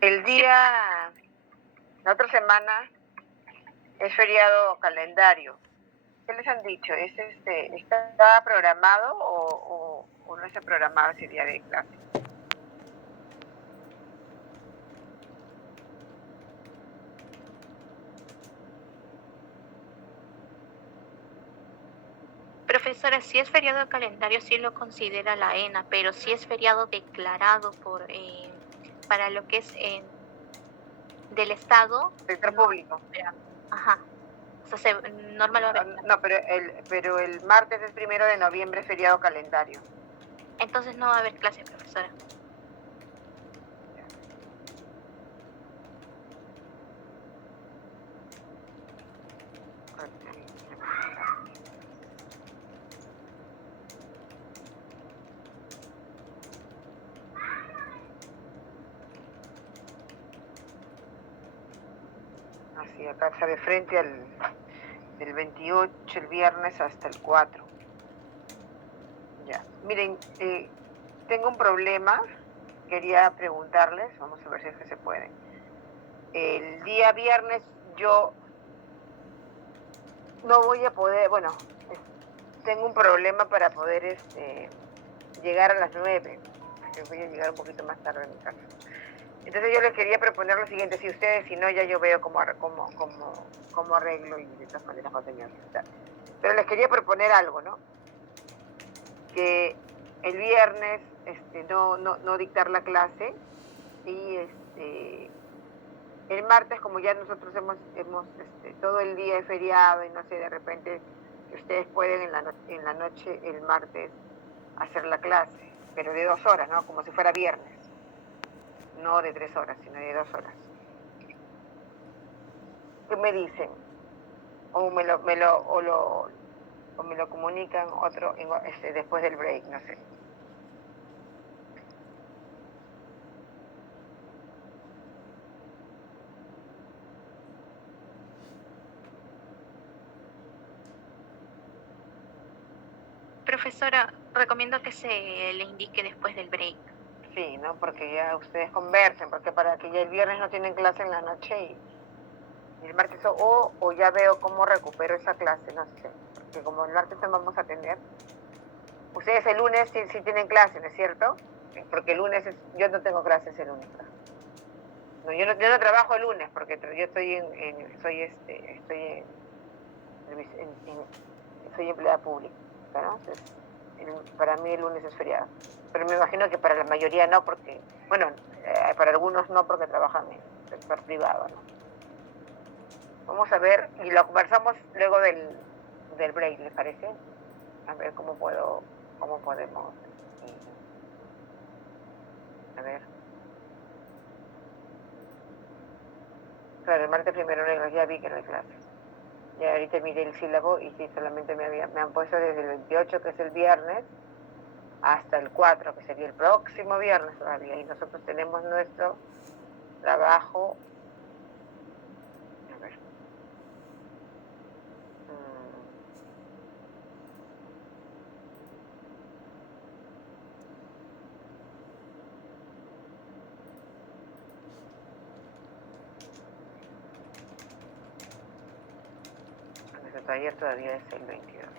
El día, la otra semana es feriado calendario. ¿Qué les han dicho? ¿Está programado o no está programado ese día de clase? Profesora, si es feriado calendario, sí lo considera la ENA, pero si es feriado declarado para lo que es del Estado, Sector no público. espera. Ajá. O sea, normal va a haber clases. No, pero el martes es 1 de noviembre, es feriado calendario. Entonces no va a haber clases, profesora. Así, acá sale frente del 28, el viernes, hasta el 4. Ya. Miren, tengo un problema. Quería preguntarles, vamos a ver si es que se puede. El día viernes yo no voy a poder, bueno, tengo un problema para poder llegar a las 9, porque voy a llegar un poquito más tarde a mi casa. Entonces yo les quería proponer lo siguiente: si ustedes, si no, ya yo veo cómo arreglo, y de todas maneras va a tener que estar. Pero les quería proponer algo, ¿no? Que el viernes no dictar la clase, y el martes, como ya nosotros hemos todo el día es feriado, y no sé, de repente, que ustedes pueden en la noche, el martes, hacer la clase, pero de 2 horas, ¿no? Como si fuera viernes, no de 3 horas, sino de 2 horas. ¿Qué me dicen? O me lo comunican después del break, no sé. Profesora, recomiendo que se le indique después del break. Sí, ¿no? Porque ya ustedes conversen, porque para que ya el viernes no tienen clase en la noche, y el martes, o ya veo cómo recupero esa clase, no sé, porque como el martes no vamos a tener, ustedes el lunes sí tienen clase, ¿no es cierto? Porque el lunes yo no tengo clases el lunes. No, yo no trabajo el lunes, porque yo estoy soy empleada pública, ¿no? Entonces, para mí el lunes es feriado. Pero me imagino que para la mayoría no, porque, bueno, para algunos no, porque trabajan en el sector privado, ¿no? Vamos a ver, y lo conversamos luego del break, ¿les parece? A ver cómo podemos, a ver. Claro, el martes primero ya vi que no hay clases. Ya ahorita miré el sílabo, y sí, solamente me han puesto desde el 28, que es el viernes, hasta el 4, que sería el próximo viernes todavía, y nosotros tenemos nuestro trabajo. A ver. Nuestro taller todavía es el 22.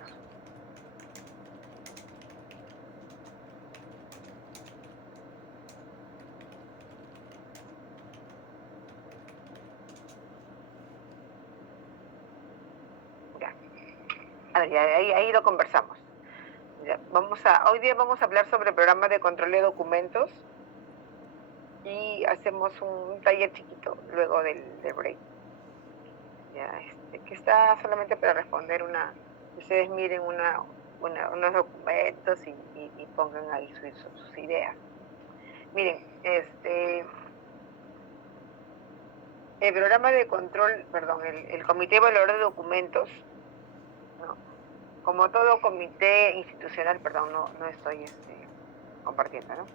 Ya. A ver, ya, ahí lo conversamos. Ya, hoy día vamos a hablar sobre el programa de control de documentos, y hacemos un taller chiquito luego del break. Ya, que está solamente para responder ustedes miren unos documentos, y pongan ahí sus ideas. Miren, el programa de control, perdón, el comité evaluador de documentos, ¿no? Como todo comité institucional, perdón, no estoy compartiendo, ¿no?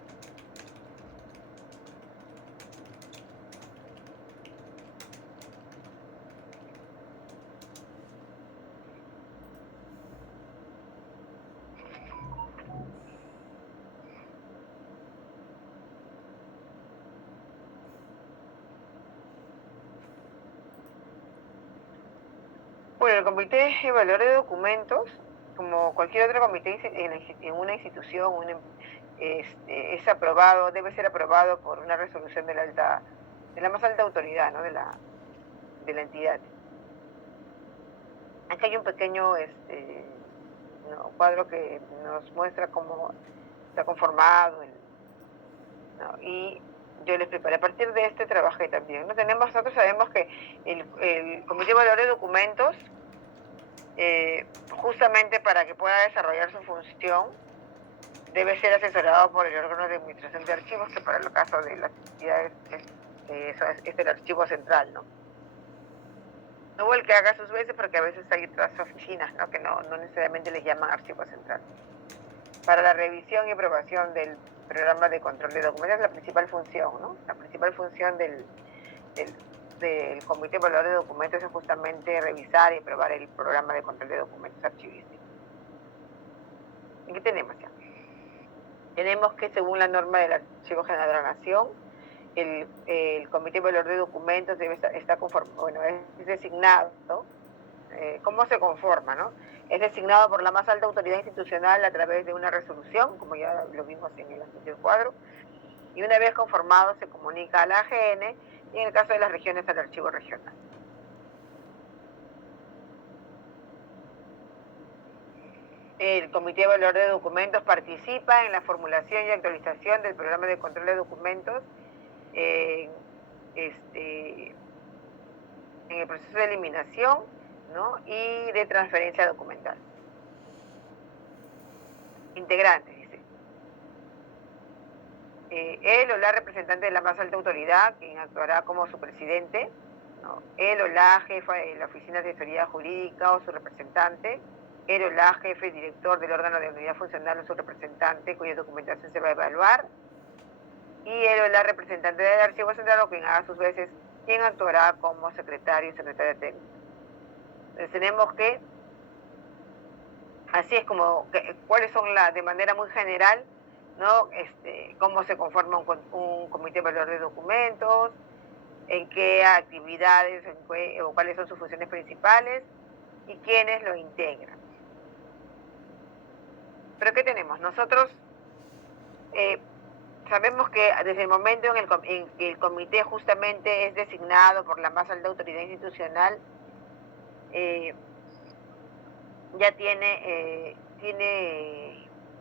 Bueno, el comité evaluador de documentos, como cualquier otro comité en una institución, es aprobado, debe ser aprobado por una resolución de la más alta autoridad, ¿no? de la entidad. Aquí hay un pequeño cuadro que nos muestra cómo está conformado, ¿no? Y yo les preparé. A partir de este trabajé también. Nosotros sabemos que el Comité Evaluador de Documentos, justamente para que pueda desarrollar su función, debe ser asesorado por el órgano de administración de archivos, que para el caso de las entidades es el archivo central, ¿no? No el que haga sus veces, porque a veces hay otras oficinas, ¿no? Que no necesariamente les llaman archivo central. Para la revisión y aprobación del programa de control de documentos es la principal función, ¿no? La principal función del Comité Evaluador de Documentos es justamente revisar y aprobar el programa de control de documentos archivísticos. ¿Qué tenemos ya? Tenemos que, según la norma del Archivo General de la Nación, el Comité Evaluador de Documentos está conformado, bueno, es designado, ¿no? ¿Cómo se conforma, no? Es designado por la más alta autoridad institucional a través de una resolución, como ya lo vimos en el anterior cuadro, y una vez conformado se comunica a la AGN y en el caso de las regiones al archivo regional. El Comité Evaluador de Documentos participa en la formulación y actualización del programa de control de documentos en el proceso de eliminación, ¿no? Y de transferencia documental. Integrantes, dice. Él o la representante de la más alta autoridad, quien actuará como su presidente, ¿no? Él o la jefa de la oficina de asesoría jurídica o su representante, él o la jefe director del órgano de unidad funcional o su representante, cuya documentación se va a evaluar, y él o la representante del archivo central o quien haga sus veces, quien actuará como secretario y secretaria técnica. Entonces tenemos que, así es como, cuáles son de manera muy general, ¿no? Cómo se conforma un comité evaluador de documentos, en qué actividades o cuáles son sus funciones principales y quiénes lo integran. Pero ¿qué tenemos? Nosotros sabemos que desde el momento en que el comité justamente es designado por la más alta autoridad institucional, ya tiene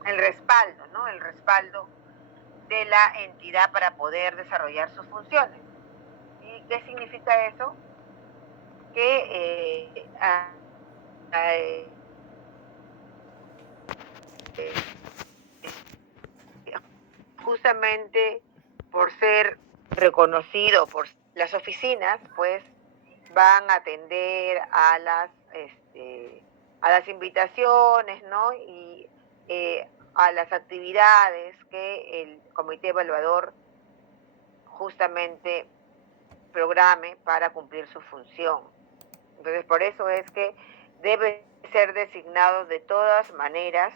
el respaldo, ¿no? El respaldo de la entidad para poder desarrollar sus funciones. ¿Y qué significa eso? Que justamente por ser reconocido por las oficinas, pues van a atender a las invitaciones, ¿no? Y a las actividades que el comité evaluador justamente programe para cumplir su función. Entonces, por eso es que debe ser designado de todas maneras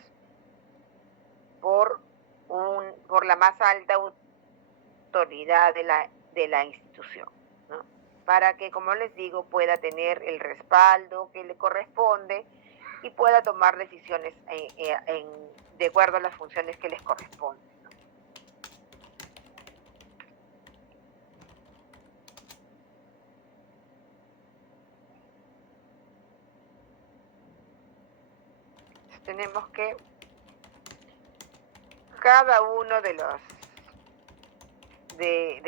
por la más alta autoridad de la institución, ¿no? Para que, como les digo, pueda tener el respaldo que le corresponde y pueda tomar decisiones de acuerdo a las funciones que les corresponden, ¿no? Entonces, tenemos que cada uno de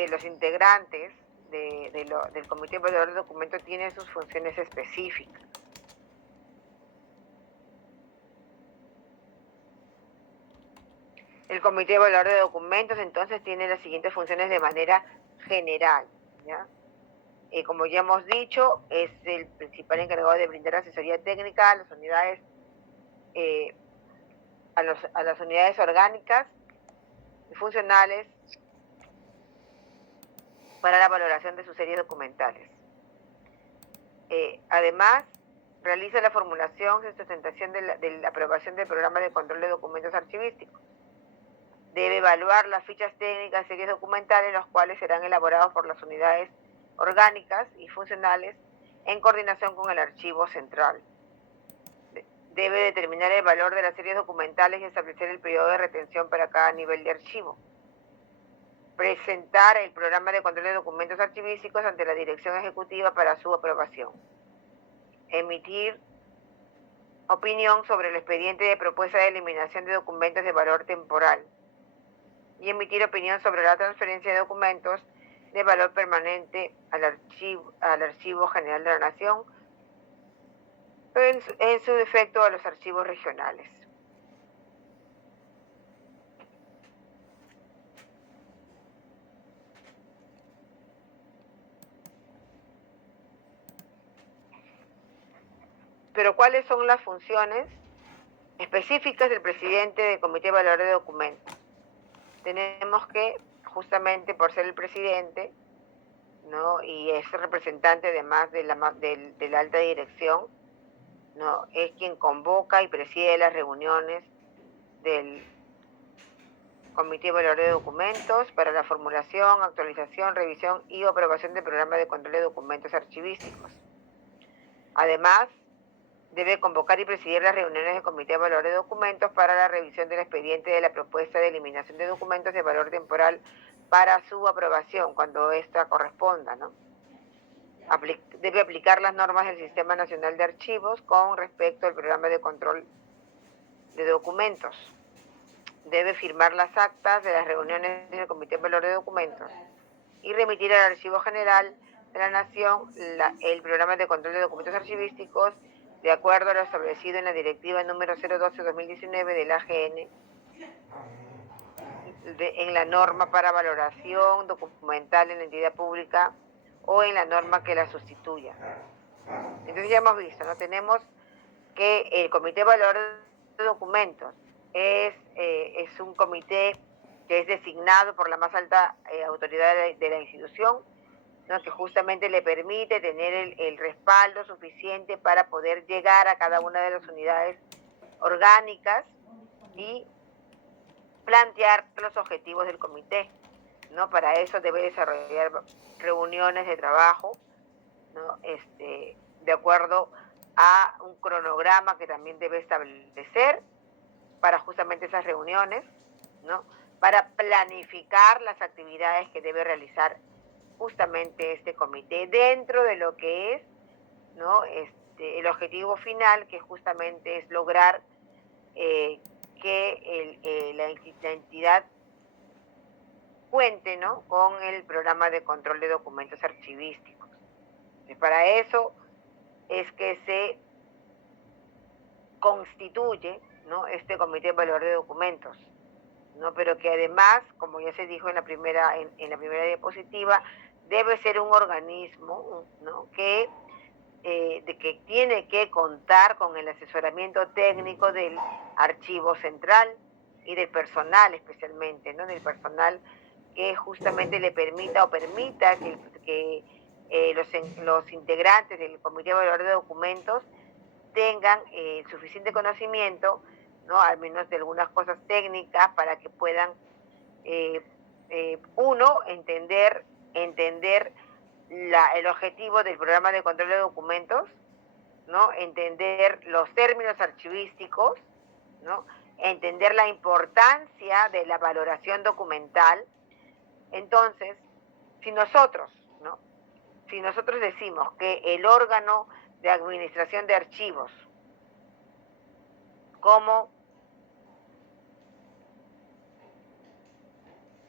los integrantes del Comité Evaluador de Documentos tiene sus funciones específicas. El Comité Evaluador de Documentos entonces tiene las siguientes funciones de manera general, ¿ya? Como ya hemos dicho, es el principal encargado de brindar asesoría técnica a las unidades a las unidades orgánicas y funcionales para la valoración de sus series documentales. Además, realiza la formulación y sustentación de la aprobación del programa de control de documentos archivísticos. Debe evaluar las fichas técnicas y series documentales, los cuales serán elaborados por las unidades orgánicas y funcionales en coordinación con el archivo central. Debe determinar el valor de las series documentales y establecer el periodo de retención para cada nivel de archivo. Presentar el programa de control de documentos archivísticos ante la Dirección Ejecutiva para su aprobación. Emitir opinión sobre el expediente de propuesta de eliminación de documentos de valor temporal. Y emitir opinión sobre la transferencia de documentos de valor permanente al Archivo General de la Nación, en su defecto a los archivos regionales. Pero ¿cuáles son las funciones específicas del presidente del Comité de Valor de Documentos? Tenemos que, justamente por ser el presidente, ¿no? Y es representante además de la alta dirección, ¿no? Es quien convoca y preside las reuniones del Comité de Valor de Documentos para la formulación, actualización, revisión y aprobación del programa de control de documentos archivísticos. Además, debe convocar y presidir las reuniones del Comité de Valor de Documentos para la revisión del expediente de la propuesta de eliminación de documentos de valor temporal para su aprobación, cuando ésta corresponda, ¿no? Debe aplicar las normas del Sistema Nacional de Archivos con respecto al programa de control de documentos. Debe firmar las actas de las reuniones del Comité de Valor de Documentos y remitir al Archivo General de la Nación el programa de control de documentos archivísticos de acuerdo a lo establecido en la Directiva número 012-2019 del AGN, en la norma para valoración documental en la entidad pública o en la norma que la sustituya. Entonces ya hemos visto, ¿no? Tenemos que el Comité de Valor de Documentos es un comité que es designado por la más alta autoridad de la institución, ¿no? Que justamente le permite tener el respaldo suficiente para poder llegar a cada una de las unidades orgánicas y plantear los objetivos del comité, ¿no? Para eso debe desarrollar reuniones de trabajo, ¿no? De acuerdo a un cronograma que también debe establecer para justamente esas reuniones, ¿no? Para planificar las actividades que debe realizar justamente este comité dentro de lo que es, ¿no? El objetivo final, que justamente es lograr que la entidad cuente, ¿no? Con el programa de control de documentos archivísticos. Y para eso es que se constituye, ¿no? Este Comité de Valor de Documentos, ¿no? Pero que además, como ya se dijo en la primera diapositiva, debe ser un organismo, ¿no? que tiene que contar con el asesoramiento técnico del archivo central y del personal especialmente, ¿no? Del personal que justamente le permita que los integrantes del Comité de Valor de Documentos tengan suficiente conocimiento, ¿no? Al menos de algunas cosas técnicas para que puedan, uno, entender el objetivo del programa de control de documentos, ¿no? Entender los términos archivísticos, ¿no? Entender la importancia de la valoración documental. Entonces, si nosotros decimos que el órgano de administración de archivos, como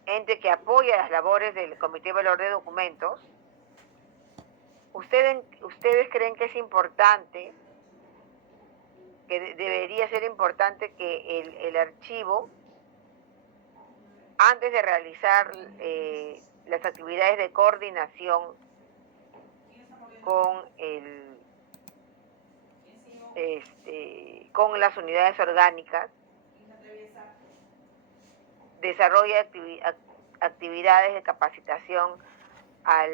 ente que apoya las labores del Comité de Valor de Documentos, ¿ustedes creen que es importante, que debería ser importante que el archivo, antes de realizar las actividades de coordinación con las unidades orgánicas, desarrolle actividades de capacitación a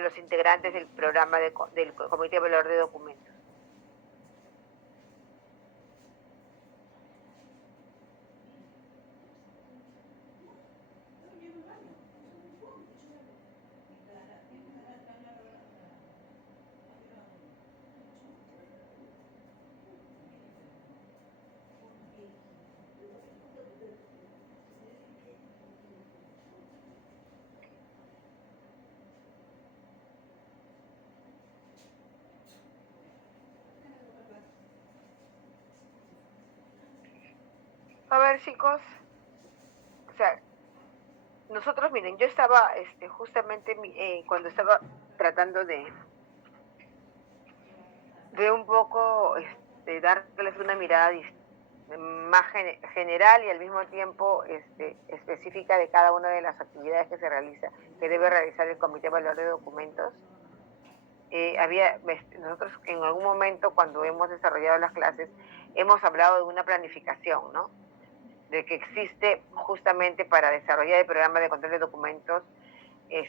los integrantes del programa del Comité de Valor de Documentos? A ver, chicos, o sea, nosotros, miren, yo estaba justamente cuando estaba tratando de un poco darles una mirada más general y al mismo tiempo específica de cada una de las actividades que se realiza, que debe realizar el Comité Evaluador de Documentos. Nosotros en algún momento cuando hemos desarrollado las clases hemos hablado de una planificación, ¿no? De que existe justamente para desarrollar el programa de control de documentos,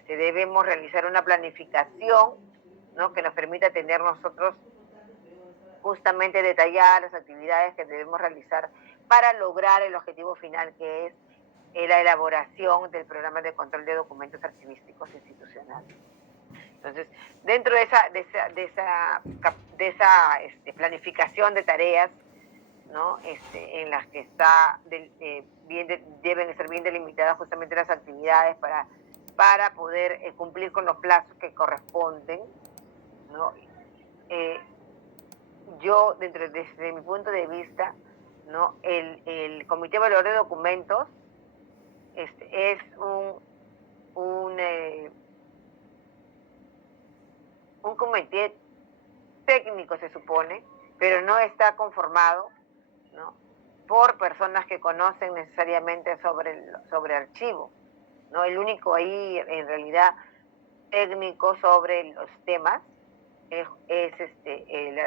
debemos realizar una planificación, ¿no? Que nos permita tener nosotros justamente detallar las actividades que debemos realizar para lograr el objetivo final, que es la elaboración del programa de control de documentos archivísticos institucionales. Entonces, dentro de esa planificación de tareas, ¿no? En las que deben ser bien delimitadas justamente las actividades para poder cumplir con los plazos que corresponden, ¿no? Yo, desde mi punto de vista, ¿no? El Comité Evaluador de Documentos es un comité técnico, se supone, pero no está conformado, ¿no? Por personas que conocen necesariamente sobre archivo, ¿no? El único ahí, en realidad, técnico sobre los temas es el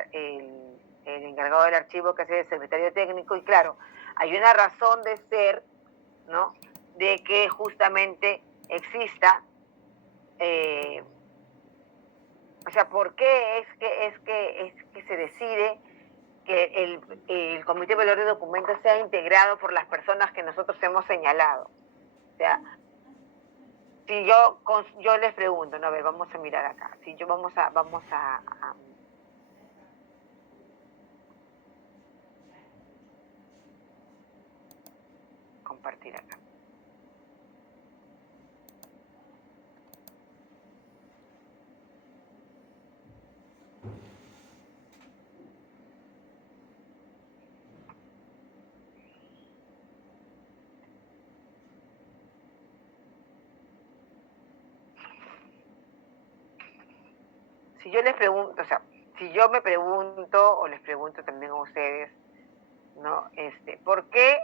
encargado del archivo, que es el secretario técnico, y claro, hay una razón de ser, ¿no? De que justamente exista, o sea, ¿por qué es que se decide que el Comité Evaluador de Documentos sea integrado por las personas que nosotros hemos señalado? O sea, si yo les pregunto, no, a ver, vamos a mirar acá. Si yo vamos a compartir acá. Si yo les pregunto, o sea, si yo me pregunto o les pregunto también a ustedes, ¿no? ¿Por qué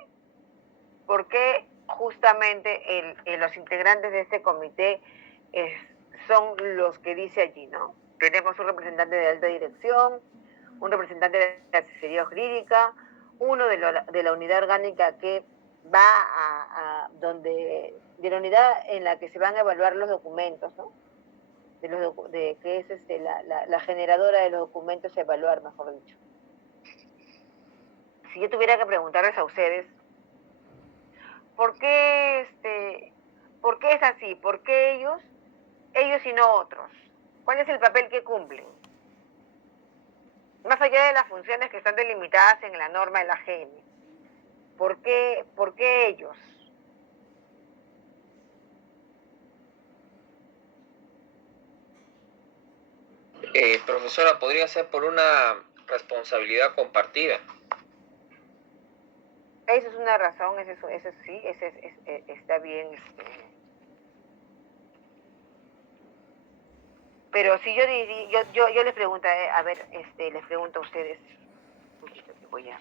justamente los integrantes de este comité son los que dice allí, ¿no? Tenemos un representante de alta dirección, un representante de la asesoría jurídica, uno de la unidad orgánica que va de la unidad en la que se van a evaluar los documentos, ¿no? Que es la generadora de los documentos a evaluar, mejor dicho. Si yo tuviera que preguntarles a ustedes, ¿por qué es así? ¿Por qué ellos y no otros? ¿Cuál es el papel que cumplen? Más allá de las funciones que están delimitadas en la norma de la GN, ¿por qué ellos? Profesora, podría ser por una responsabilidad compartida. Esa es una razón, eso sí, está bien. Pero si yo les pregunto, a ver, les pregunto a ustedes, un poquito que voy a...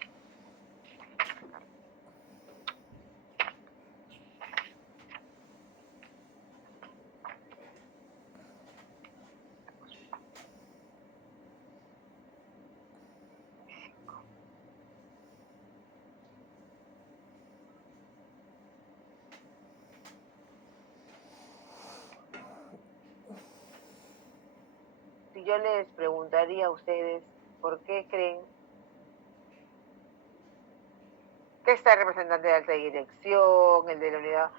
Si yo les preguntaría a ustedes, ¿por qué creen que está el representante de alta dirección, el de la unidad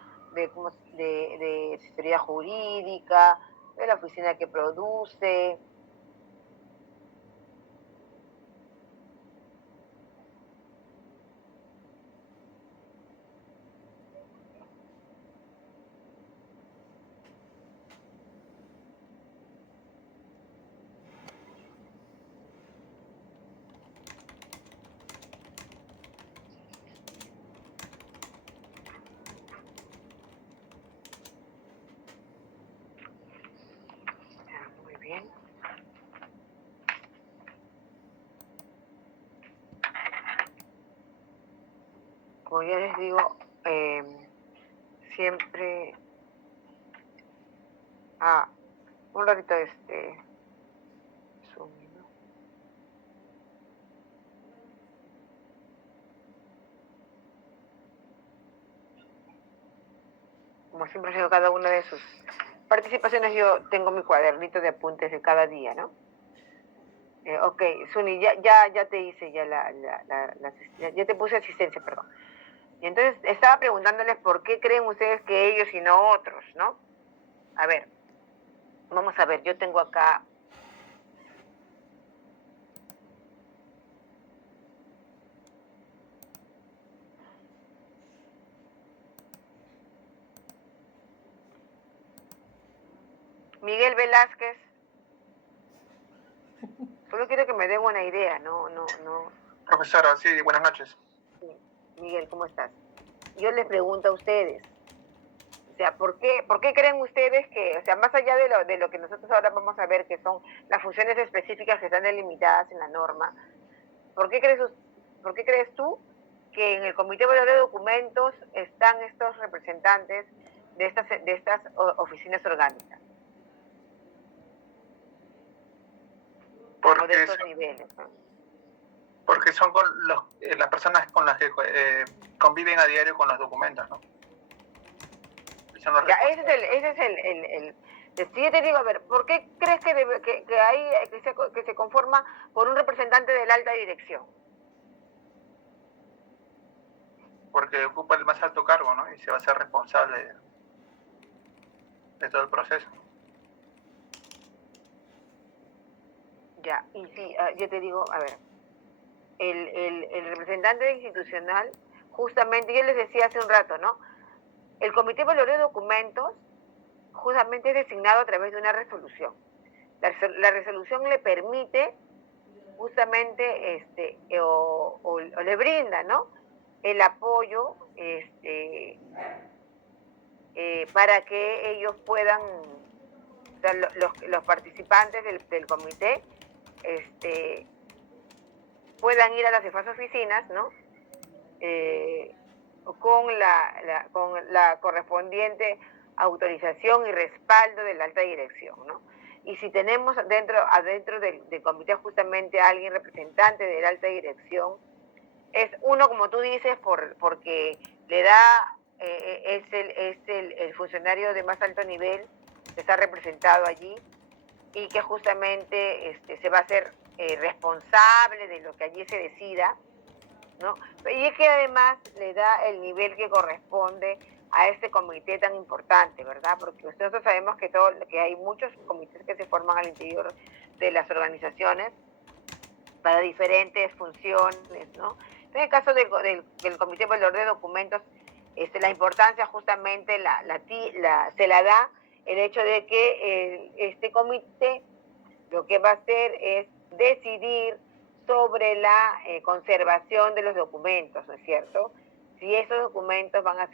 de asesoría jurídica, de la oficina que produce? como ya les digo, siempre... un ratito Zoom, ¿no? Como siempre haciendo cada una de sus participaciones, yo tengo mi cuadernito de apuntes de cada día, ¿no? Ok, Suni, ya te hice ya te puse asistencia, perdón. Y entonces estaba preguntándoles por qué creen ustedes que ellos y no otros, ¿no? A ver, vamos a ver, yo tengo acá... Miguel Velázquez, solo quiero que me den una idea, no. Profesora, sí, buenas noches. Sí. Miguel, ¿cómo estás? Yo les pregunto a ustedes, o sea, ¿por qué creen ustedes que, o sea, más allá de lo que nosotros ahora vamos a ver, que son las funciones específicas que están delimitadas en la norma, ¿por qué crees tú que en el Comité de Valor de Documentos están estos representantes de estas oficinas orgánicas? O de estos niveles, ¿no? Porque son las personas con las que conviven a diario con los documentos, ¿no? Ya, ese es el si yo te digo, a ver, ¿por qué crees que se conforma por un representante de la alta dirección? Porque ocupa el más alto cargo, ¿no? Y se va a ser responsable de todo el proceso. Ya, y sí, yo te digo, a ver, el representante institucional, justamente, yo les decía hace un rato, ¿no? El Comité de Valor de Documentos justamente es designado a través de una resolución. La resolución le permite justamente o le brinda, ¿no?, el apoyo para que ellos puedan, o sea, los participantes del comité puedan ir a las demás oficinas, ¿no?, con la correspondiente autorización y respaldo de la alta dirección, ¿no? Y si tenemos adentro del comité justamente a alguien representante de la alta dirección, es uno, como tú dices, porque le da, es el funcionario de más alto nivel que está representado allí y que justamente se va a hacer responsable de lo que allí se decida, ¿no? Y es que además le da el nivel que corresponde a este comité tan importante, ¿verdad? Porque nosotros sabemos que hay muchos comités que se forman al interior de las organizaciones para diferentes funciones, ¿no? En el caso del Comité de Valor de Documentos, la importancia justamente se la da el hecho de que este comité lo que va a hacer es decidir sobre la conservación de los documentos, ¿no es cierto? Si esos documentos van a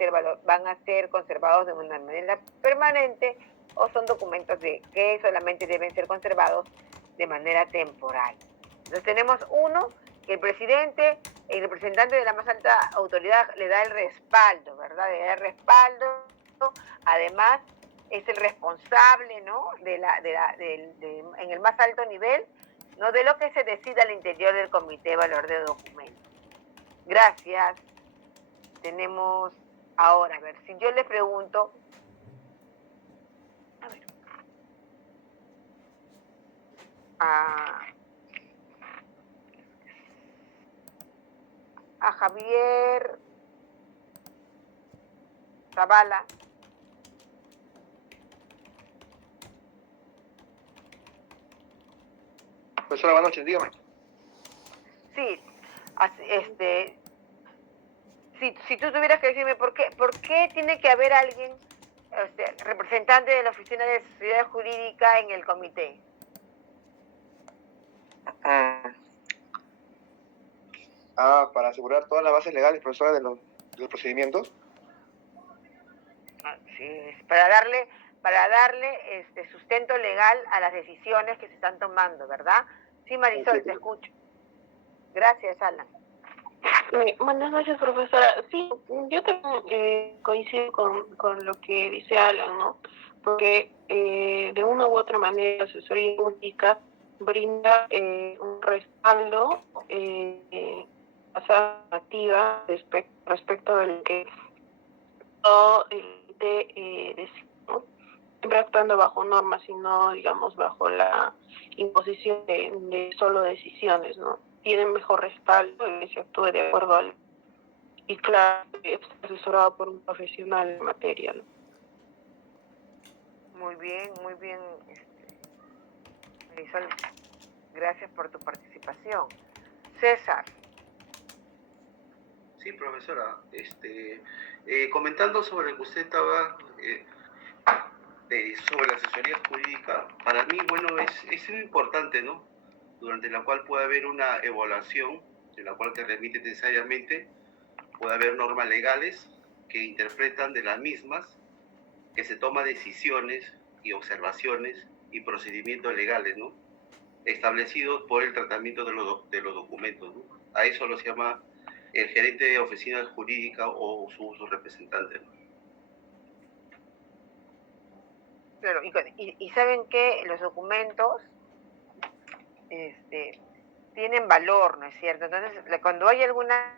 ser conservados de una manera permanente o son documentos que solamente deben ser conservados de manera temporal. Entonces tenemos uno, que el presidente, el representante de la más alta autoridad, le da el respaldo, ¿verdad? Le da el respaldo. Además, es el responsable, ¿no?, en el más alto nivel, ¿no?, de lo que se decida al interior del Comité de Valor de Documentos. Gracias. Tenemos ahora, a ver, si yo le pregunto, a ver, a Javier Zavala. Profesora, buenas noches, dígame. Sí, si tú tuvieras que decirme por qué tiene que haber alguien, representante de la Oficina de Sociedad Jurídica en el comité. Para asegurar todas las bases legales, profesora, de los procedimientos. Sí, para darle sustento legal a las decisiones que se están tomando, ¿verdad? Sí, Marisol, te escucho. Gracias, Alan. Buenas noches, profesora. Sí, yo también coincido con lo que dice Alan, ¿no? Porque de una u otra manera la asesoría jurídica brinda un respaldo activa respecto de lo que todo decir, ¿no? Siempre actuando bajo normas y no, digamos, bajo la imposición de solo decisiones, ¿no? Tienen mejor respaldo y se actúe de acuerdo al... Y claro, es asesorado por un profesional en materia, ¿no? Muy bien, Marisol, gracias por tu participación. César. Sí, profesora, comentando sobre lo que usted estaba sobre la asesoría jurídica, para mí, bueno, es muy importante, ¿no? Durante la cual puede haber una evaluación, en la cual te remite necesariamente, puede haber normas legales que interpretan de las mismas, que se toman decisiones y observaciones y procedimientos legales, ¿no? Establecidos por el tratamiento de los documentos, ¿no? A eso lo se llama el gerente de oficina jurídica o su representante, ¿no? Claro, y saben que los documentos tienen valor, ¿no es cierto? Entonces, cuando hay alguna,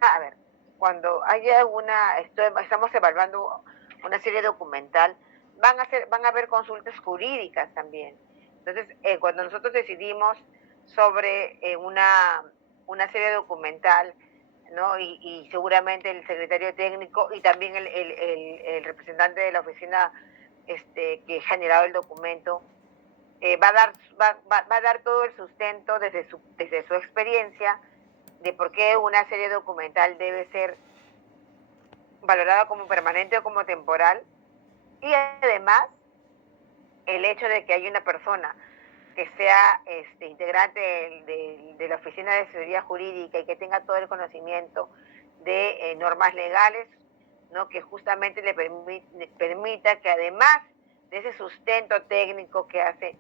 estamos evaluando una serie documental, van a haber consultas jurídicas también. Entonces, cuando nosotros decidimos sobre una serie documental, ¿no? Y seguramente el secretario técnico y también el representante de la oficina que ha generado el documento, va a dar todo el sustento desde su experiencia de por qué una serie documental debe ser valorada como permanente o como temporal, y además el hecho de que hay una persona que sea integrante de la oficina de asesoría jurídica y que tenga todo el conocimiento de normas legales, ¿no? Que justamente le permita que además de ese sustento técnico que hace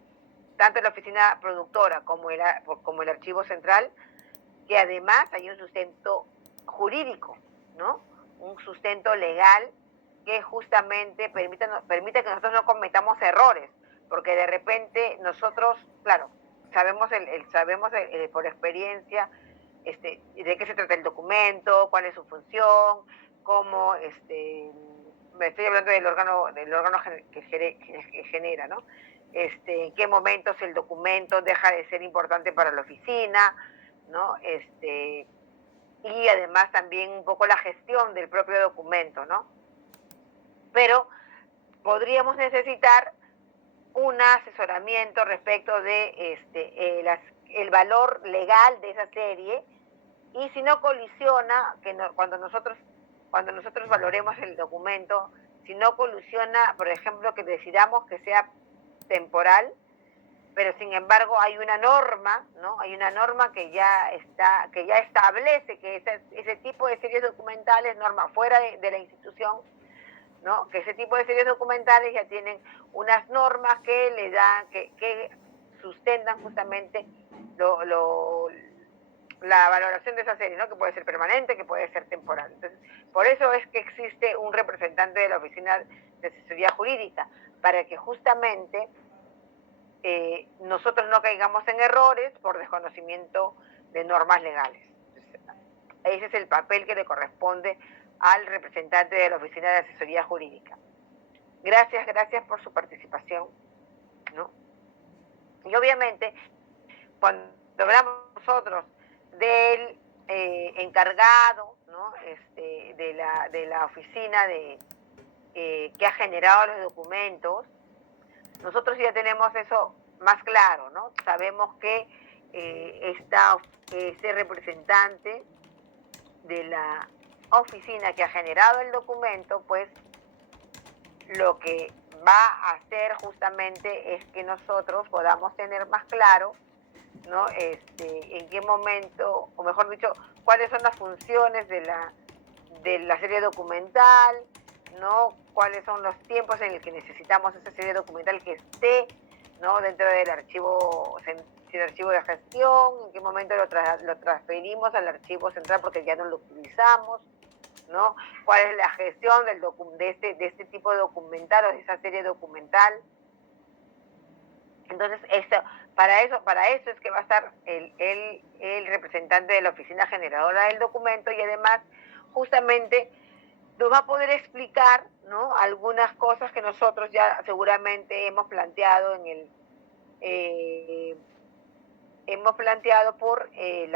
tanto la oficina productora como el archivo central, que además hay un sustento jurídico, ¿no? Un sustento legal que justamente permita que nosotros no cometamos errores, porque de repente nosotros, claro, sabemos por experiencia de qué se trata el documento, cuál es su función, cómo me estoy hablando del órgano que genera, ¿no? En qué momentos el documento deja de ser importante para la oficina, ¿no? Y además también un poco la gestión del propio documento, ¿no? Pero podríamos necesitar un asesoramiento respecto de el valor legal de esa serie, y si no colisiona, cuando nosotros valoremos el documento, si no colisiona, por ejemplo, que decidamos que sea temporal, pero sin embargo hay una norma, ¿no? Hay una norma que ya establece que ese tipo de series documentales, norma fuera de la institución, ¿no? Que ese tipo de series documentales ya tienen unas normas que le dan, que sustentan justamente la valoración de esa serie, ¿no? Que puede ser permanente, que puede ser temporal. Entonces, por eso es que existe un representante de la oficina de asesoría jurídica, para que justamente nosotros no caigamos en errores por desconocimiento de normas legales. Entonces, ese es el papel que le corresponde al representante de la oficina de asesoría jurídica. Gracias por su participación, ¿no? Y obviamente, cuando hablamos nosotros del encargado, ¿no? de la oficina que ha generado los documentos, nosotros ya tenemos eso más claro, ¿no? Sabemos que ese representante de la oficina que ha generado el documento, pues lo que va a hacer justamente es que nosotros podamos tener más claro, ¿no? En qué momento, o mejor dicho, cuáles son las funciones de la serie documental, ¿no? Cuáles son los tiempos en el que necesitamos esa serie documental que esté, ¿no? Dentro del archivo si el archivo de gestión, en qué momento lo transferimos al archivo central porque ya no lo utilizamos, ¿no? ¿Cuál es la gestión de este tipo de documental o de esa serie documental? Entonces, para eso es que va a estar el representante de la oficina generadora del documento, y además, justamente, nos va a poder explicar, ¿no?, algunas cosas que nosotros ya seguramente hemos planteado por el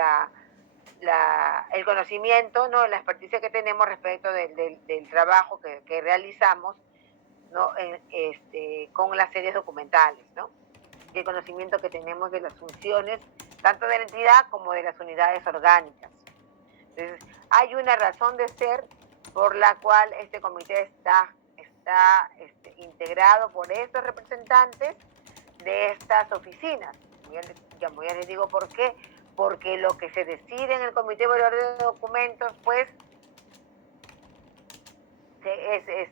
conocimiento, ¿no?, la experticia que tenemos respecto del trabajo que realizamos, ¿no?, con las series documentales, ¿no?, y el conocimiento que tenemos de las funciones tanto de la entidad como de las unidades orgánicas. Entonces, hay una razón de ser por la cual este comité está integrado por estos representantes de estas oficinas. Ya les digo por qué. Porque lo que se decide en el Comité Evaluador de Documentos, pues, es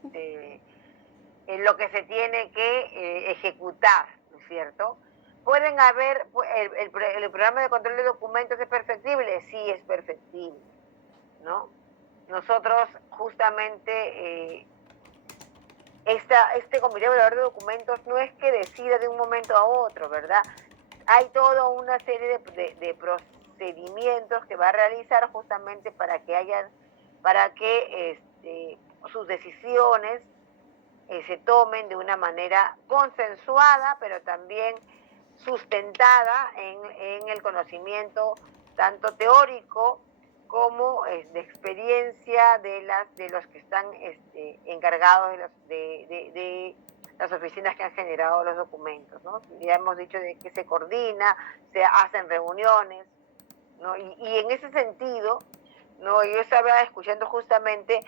lo que se tiene que ejecutar, ¿no es cierto? Pueden haber, el programa de control de documentos es perfectible, sí es perfectible, ¿no? Nosotros justamente, este Comité Evaluador de Documentos no es que decida de un momento a otro, ¿verdad? Hay toda una serie de procedimientos que va a realizar justamente para que sus decisiones se tomen de una manera consensuada, pero también sustentada en el conocimiento tanto teórico como de experiencia de los que están encargados de las oficinas que han generado los documentos, ¿no? Ya hemos dicho de que se coordina, se hacen reuniones, ¿no? Y en ese sentido, ¿no?, yo estaba escuchando justamente,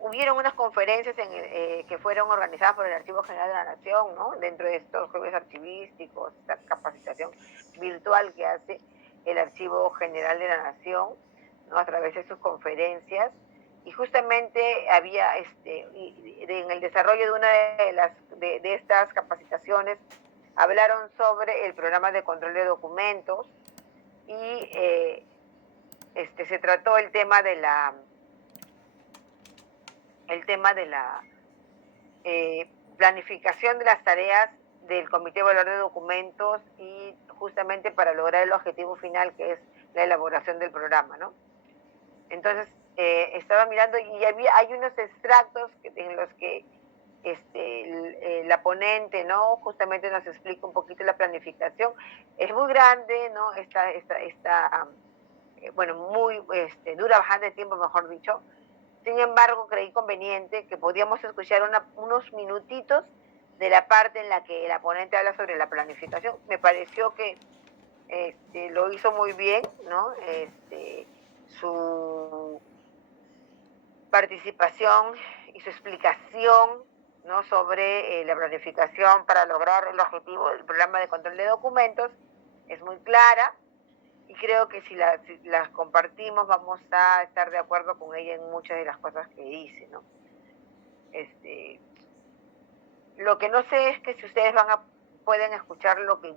hubieron unas conferencias que fueron organizadas por el Archivo General de la Nación, ¿no?, dentro de estos jueves archivísticos, esta capacitación virtual que hace el Archivo General de la Nación, ¿no?, a través de sus conferencias. Y justamente había en el desarrollo de una de estas capacitaciones hablaron sobre el programa de control de documentos y se trató el tema de la planificación de las tareas del Comité Evaluador de Documentos y justamente para lograr el objetivo final, que es la elaboración del programa, ¿no? Entonces, estaba mirando y hay unos extractos en los que la ponente, ¿no?, justamente nos explica un poquito la planificación. Es muy grande, ¿no?, dura bastante tiempo, mejor dicho. Sin embargo, creí conveniente que podíamos escuchar unos minutitos de la parte en la que la ponente habla sobre la planificación. Me pareció que lo hizo muy bien, ¿no? Su participación y su explicación, ¿no?, sobre la planificación para lograr el objetivo del programa de control de documentos es muy clara. Y creo que si las compartimos vamos a estar de acuerdo con ella en muchas de las cosas que dice, ¿no? Lo que no sé es que si ustedes pueden escuchar lo que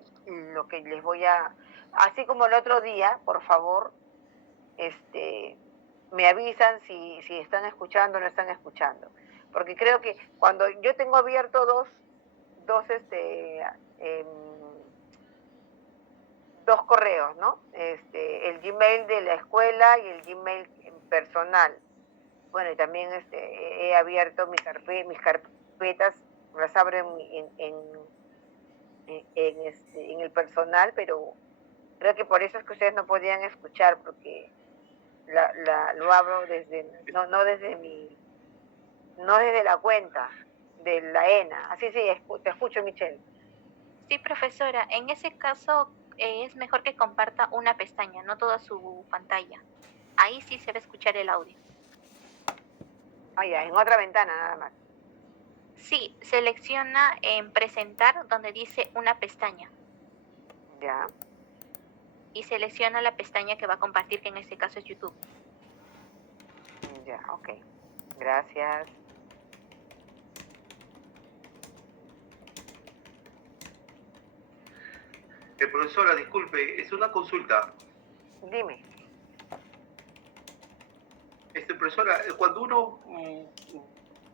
les voy a... Así como el otro día, por favor, me avisan si están escuchando o no están escuchando. Porque creo que cuando yo tengo abierto dos correos, ¿no? El Gmail de la escuela y el Gmail personal. Bueno, y también he abierto mis carpetas, las abro en el personal, pero creo que por eso es que ustedes no podían escuchar, porque lo abro no desde la cuenta de la ENA. Así sí, te escucho, Michelle. Sí, profesora, en ese caso es mejor que comparta una pestaña, no toda su pantalla. Ahí sí se va a escuchar el audio. Ya, en otra ventana nada más. Sí, selecciona en presentar donde dice una pestaña. Ya. Y selecciona la pestaña que va a compartir, que en este caso es YouTube. Ya, ok. Gracias. Profesora, disculpe, es una consulta. Dime. Profesora, cuando uno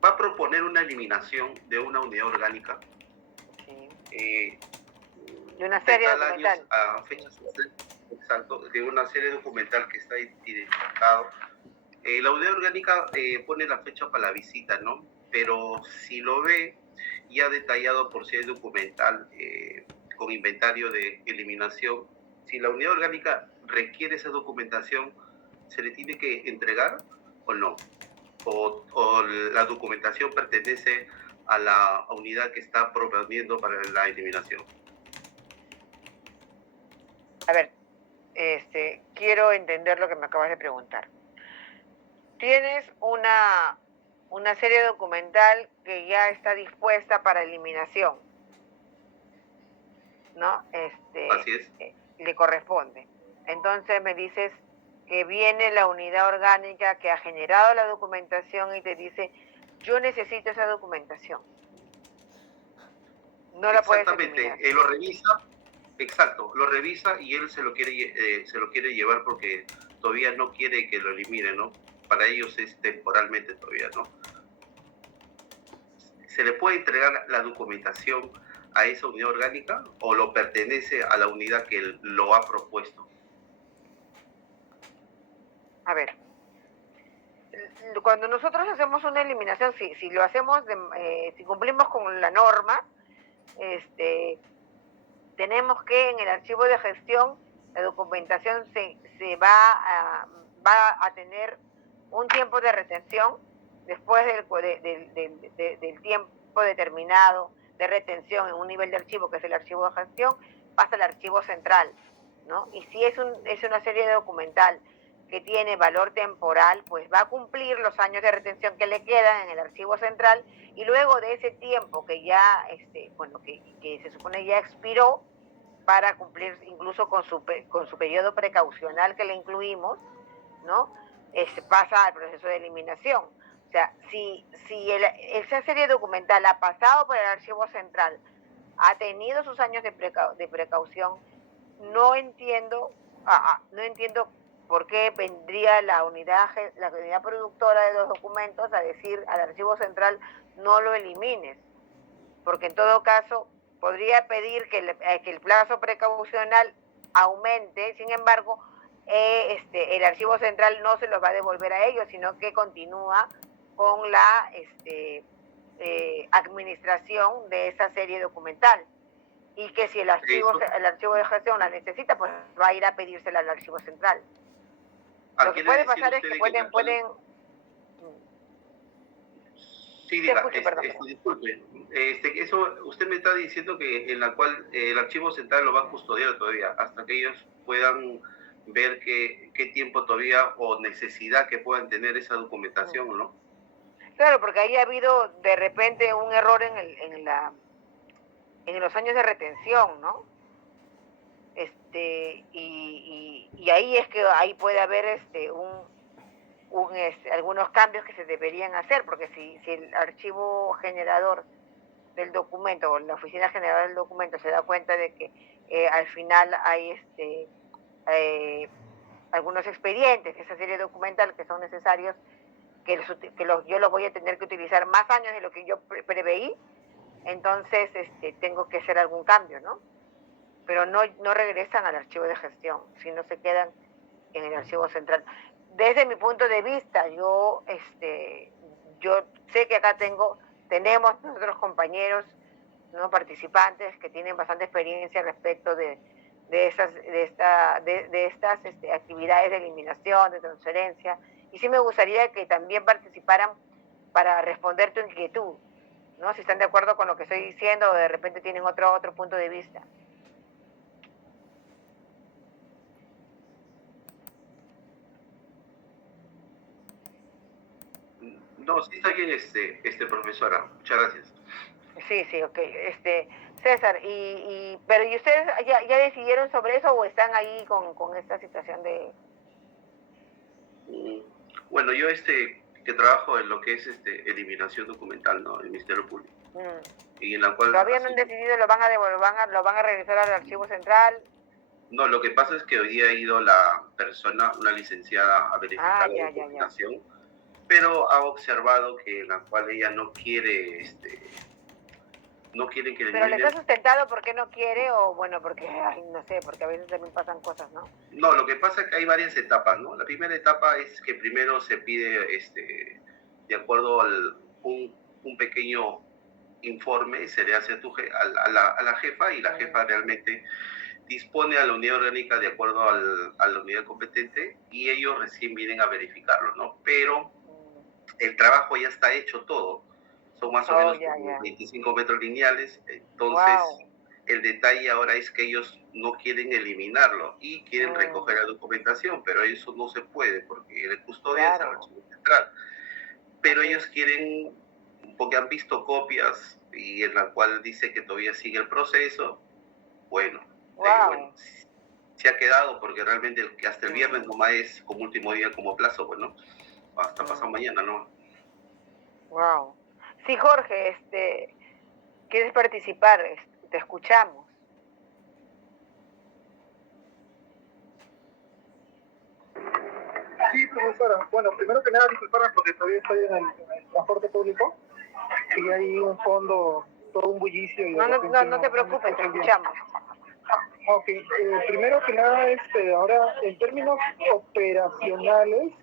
va a proponer una eliminación de una unidad orgánica, Sí. De una serie de tal documental. años a fechas exacto, de una serie documental que está identificado, la unidad orgánica pone la fecha para la visita, ¿no? Pero si lo ve ya detallado por serie documental con inventario de eliminación, si la unidad orgánica requiere esa documentación, ¿se le tiene que entregar o no? ¿O la documentación pertenece a la unidad que está proponiendo para la eliminación? A ver, quiero entender lo que me acabas de preguntar. Tienes una serie documental que ya está dispuesta para eliminación, ¿no? Así es. Le corresponde. Entonces me dices que viene la unidad orgánica que ha generado la documentación y te dice, yo necesito esa documentación. No la puedes eliminar. Exactamente, lo revisa, exacto, lo revisa y él se lo quiere llevar porque todavía no quiere que lo elimine, ¿no? Para ellos es temporalmente todavía, ¿no? ¿Se le puede entregar la documentación a esa unidad orgánica o lo pertenece a la unidad que lo ha propuesto? A ver, cuando nosotros hacemos una eliminación, si lo hacemos, si cumplimos con la norma, tenemos que en el archivo de gestión la documentación se va a tener un tiempo de retención después del tiempo determinado de retención en un nivel de archivo que es el archivo de gestión, pasa al archivo central, ¿no? Y si es una serie documental que tiene valor temporal, pues va a cumplir los años de retención que le quedan en el archivo central y luego de ese tiempo que ya, que se supone ya expiró, para cumplir incluso con su periodo precaucional que le incluimos, ¿no? Pasa al proceso de eliminación. O sea, si esa serie documental ha pasado por el archivo central, ha tenido sus años de precaución, no entiendo por qué vendría la unidad productora de los documentos a decir al archivo central no lo elimines, porque en todo caso podría pedir que el plazo precaucional aumente, sin embargo, el archivo central no se lo va a devolver a ellos, sino que continúa con la administración de esa serie documental. Y que si el archivo de gestión la necesita, pues va a ir a pedírsela al archivo central. Lo que puede pasar es que pueden... Sí, diga, disculpe, eso usted me está diciendo que en la cual el archivo central lo va a custodiar todavía, hasta que ellos puedan ver qué tiempo todavía o necesidad que puedan tener esa documentación, ¿no? Claro, porque ahí ha habido de repente un error en los años de retención, ¿no? Y ahí es que ahí puede haber algunos cambios que se deberían hacer, porque si el archivo generador del documento o la oficina generadora del documento se da cuenta de que al final hay algunos expedientes, esa serie documental que son necesarios, yo los voy a tener que utilizar más años de lo que yo preveí, entonces tengo que hacer algún cambio, ¿no? Pero no regresan al archivo de gestión, sino se quedan en el archivo central. Desde mi punto de vista, yo sé que acá tenemos nosotros compañeros, ¿no?, participantes que tienen bastante experiencia respecto de estas actividades de eliminación, de transferencia, y sí me gustaría que también participaran para responder tu inquietud, ¿no? Si están de acuerdo con lo que estoy diciendo o de repente tienen otro punto de vista. No, sí está bien, profesora. Muchas gracias. Sí, ok. César, pero ¿y ustedes ya decidieron sobre eso o están ahí con esta situación de...? Bueno, yo que trabajo en lo que es eliminación documental, ¿no? El Ministerio Público. Y en la cual todavía no han decidido, lo van a regresar al archivo central. No, lo que pasa es que hoy día ha ido la persona, una licenciada, a verificar la ya. documentación, pero ha observado que en la cual ella no quiere, no quiere que le Pero le eliminen. está sustentado porque no quiere o bueno, porque, no sé, porque a veces también pasan cosas, ¿no? No, lo que pasa es que hay varias etapas, ¿no? La primera etapa es que primero se pide, de acuerdo a un pequeño informe, se le hace a la jefa y la jefa realmente dispone a la unidad orgánica de acuerdo a la unidad competente y ellos recién vienen a verificarlo, ¿no? Pero el trabajo ya está hecho todo. Son más o menos como 25 metros lineales, entonces el detalle ahora es que ellos no quieren eliminarlo y quieren recoger la documentación, pero eso no se puede porque el custodia es el archivo central. Pero ellos quieren, porque han visto copias y en la cual dice que todavía sigue el proceso, bueno, se ha quedado porque realmente hasta el viernes nomás es como último día como plazo, bueno, hasta pasado mañana, ¿no? Wow. Sí, Jorge, ¿quieres participar? Te escuchamos. Sí, profesora. Bueno, primero que nada, disculparme porque todavía estoy en el transporte público y hay un fondo, todo un bullicio. Y no te preocupes, te escuchamos. Ok, primero que nada, ahora en términos operacionales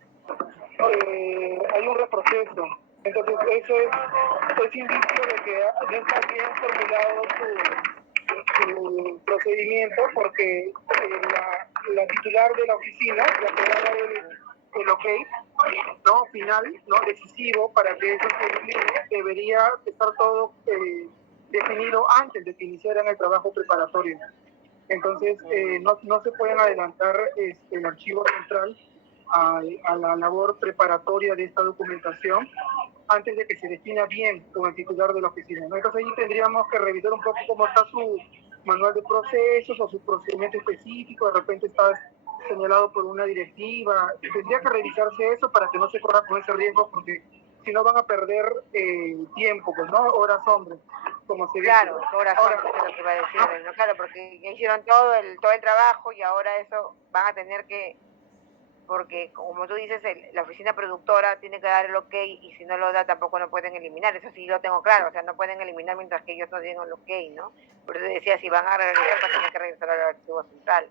hay un reproceso. Entonces eso es indicio de que no está bien formulado su procedimiento porque la titular de la oficina, la que va a dar el ok, no final, no decisivo para que eso se define, debería estar todo definido antes de que iniciaran el trabajo preparatorio. Entonces no se pueden adelantar el archivo central a la labor preparatoria de esta documentación antes de que se defina bien con el titular de la oficina, ¿no? Entonces ahí tendríamos que revisar un poco cómo está su manual de procesos o su procedimiento específico, de repente está señalado por una directiva, tendría que revisarse eso para que no se corra con ese riesgo, porque si no van a perder tiempo, pues, ¿no? Horas hombre, como se dice. Claro, horas hombre, es lo que iba a decir, ¿no? Claro, porque ya hicieron todo el trabajo y ahora eso van a tener que, porque como tú dices, la oficina productora tiene que dar el ok y si no lo da tampoco no pueden eliminar, eso sí lo tengo claro, o sea, no pueden eliminar mientras que ellos no den el ok, ¿no? Por eso decía, si van a regresar, van a tener que regresar al archivo central.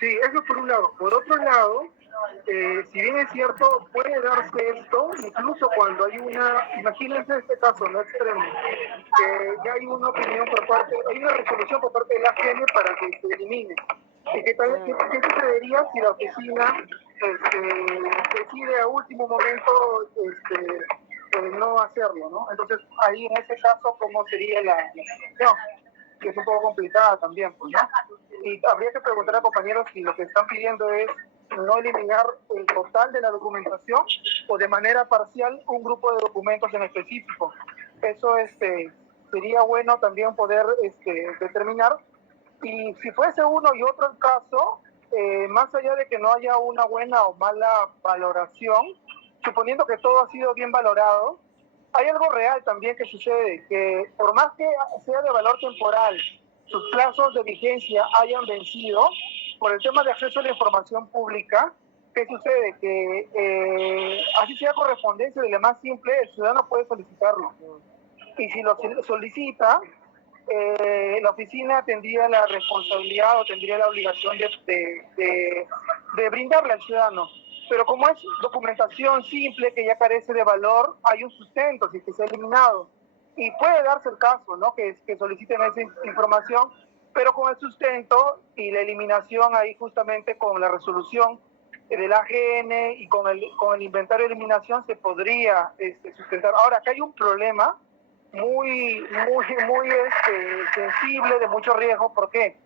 Sí, eso por un lado. Por otro lado, si bien es cierto, puede darse esto, incluso cuando hay imagínense este caso, no extremo, que ya hay una opinión hay una resolución por parte de la AGN para que se elimine. ¿Qué sucedería si la oficina decide a último momento no hacerlo, ¿no? Entonces, ahí en ese caso, ¿cómo sería la situación? Que es un poco complicada también, pues, ¿no? Y habría que preguntar a compañeros si lo que están pidiendo es no eliminar el total de la documentación o de manera parcial un grupo de documentos en específico. Eso sería bueno también poder determinar. Y si fuese uno y otro el caso, más allá de que no haya una buena o mala valoración, suponiendo que todo ha sido bien valorado, hay algo real también que sucede, que por más que sea de valor temporal, sus plazos de vigencia hayan vencido, por el tema de acceso a la información pública, ¿qué sucede? Que así sea correspondencia de lo más simple, el ciudadano puede solicitarlo. Y si lo solicita, la oficina tendría la responsabilidad o tendría la obligación de brindarle al ciudadano. Pero como es documentación simple que ya carece de valor, hay un sustento si que se ha eliminado. Y puede darse el caso, ¿no? Que soliciten esa información, pero con el sustento y la eliminación ahí justamente con la resolución del AGN y con el inventario de eliminación se podría sustentar. Ahora, acá hay un problema muy sensible, de mucho riesgo. ¿Por qué?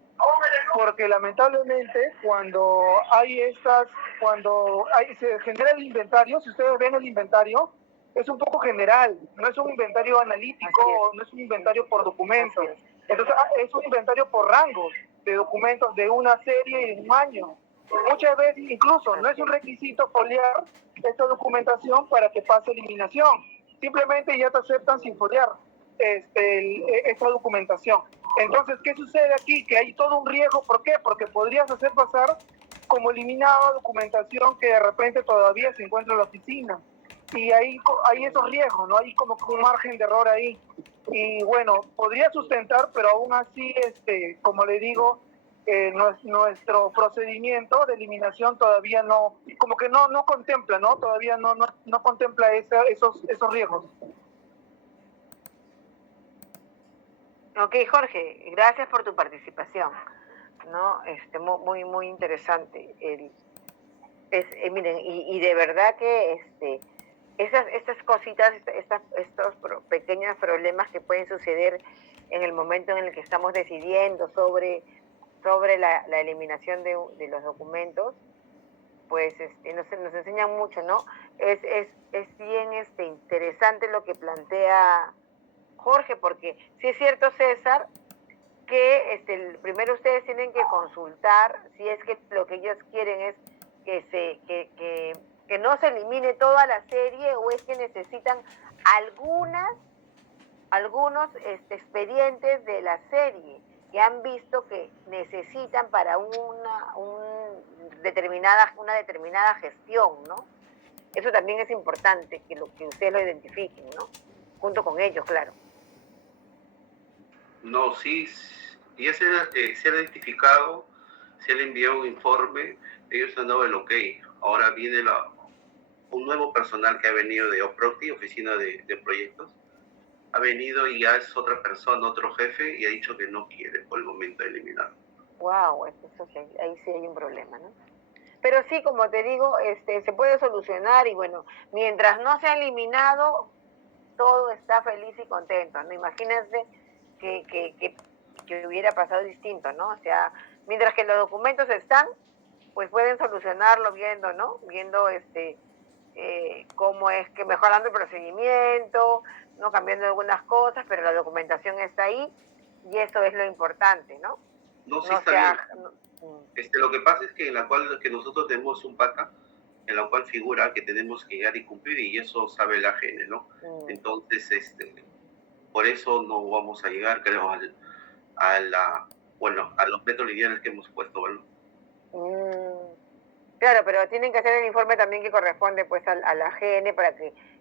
Porque lamentablemente cuando se genera el inventario, si ustedes ven el inventario, es un poco general, no es un inventario analítico, no es un inventario por documentos. Entonces es un inventario por rangos de documentos de una serie y de un año. Muchas veces incluso no es un requisito foliar esta documentación para que pase eliminación. Simplemente ya te aceptan sin foliar esta documentación. Entonces, ¿qué sucede aquí? Que hay todo un riesgo. ¿Por qué? Porque podrías hacer pasar como eliminada documentación que de repente todavía se encuentra en la oficina. Y hay esos riesgos, ¿no? Hay como que un margen de error ahí. Y bueno, podría sustentar, pero aún así, como le digo, nuestro procedimiento de eliminación todavía no, como que no contempla, ¿no? Todavía no contempla esos riesgos. Ok, Jorge, gracias por tu participación, ¿no? Muy interesante. Miren, y de verdad que estas cositas, estos pequeños problemas que pueden suceder en el momento en el que estamos decidiendo sobre la eliminación de los documentos, pues nos enseñan mucho, ¿no? Es bien interesante lo que plantea Jorge, porque sí es cierto, César, que primero ustedes tienen que consultar si es que lo que ellos quieren es que no se elimine toda la serie, o es que necesitan algunos expedientes de la serie que han visto que necesitan para una determinada gestión, ¿no? Eso también es importante que ustedes lo identifiquen, ¿no? Junto con ellos, claro. No, sí, ya se ha identificado, se le envió un informe, ellos han dado el ok. Ahora viene un nuevo personal que ha venido de OPROCTI, Oficina de Proyectos. Ha venido y ya es otra persona, otro jefe, y ha dicho que no quiere por el momento eliminar. Wow, eso sí, ahí sí hay un problema, ¿no? Pero sí, como te digo, se puede solucionar, y bueno, mientras no sea eliminado, todo está feliz y contento, ¿no? Imagínense que hubiera pasado distinto, ¿no? O sea, mientras que los documentos están, pues pueden solucionarlo viendo, ¿no? Viendo cómo es que mejorando el procedimiento, no cambiando algunas cosas, pero la documentación está ahí, y eso es lo importante, ¿no? No, sí está bien. Lo que pasa es que que nosotros tenemos un pata en la cual figura que tenemos que llegar y cumplir, y eso sabe la AGN, ¿no? Entonces, por eso no vamos a llegar, creo, a los metros lineales que hemos puesto, ¿vale? Claro, pero tienen que hacer el informe también que corresponde pues a la AGN,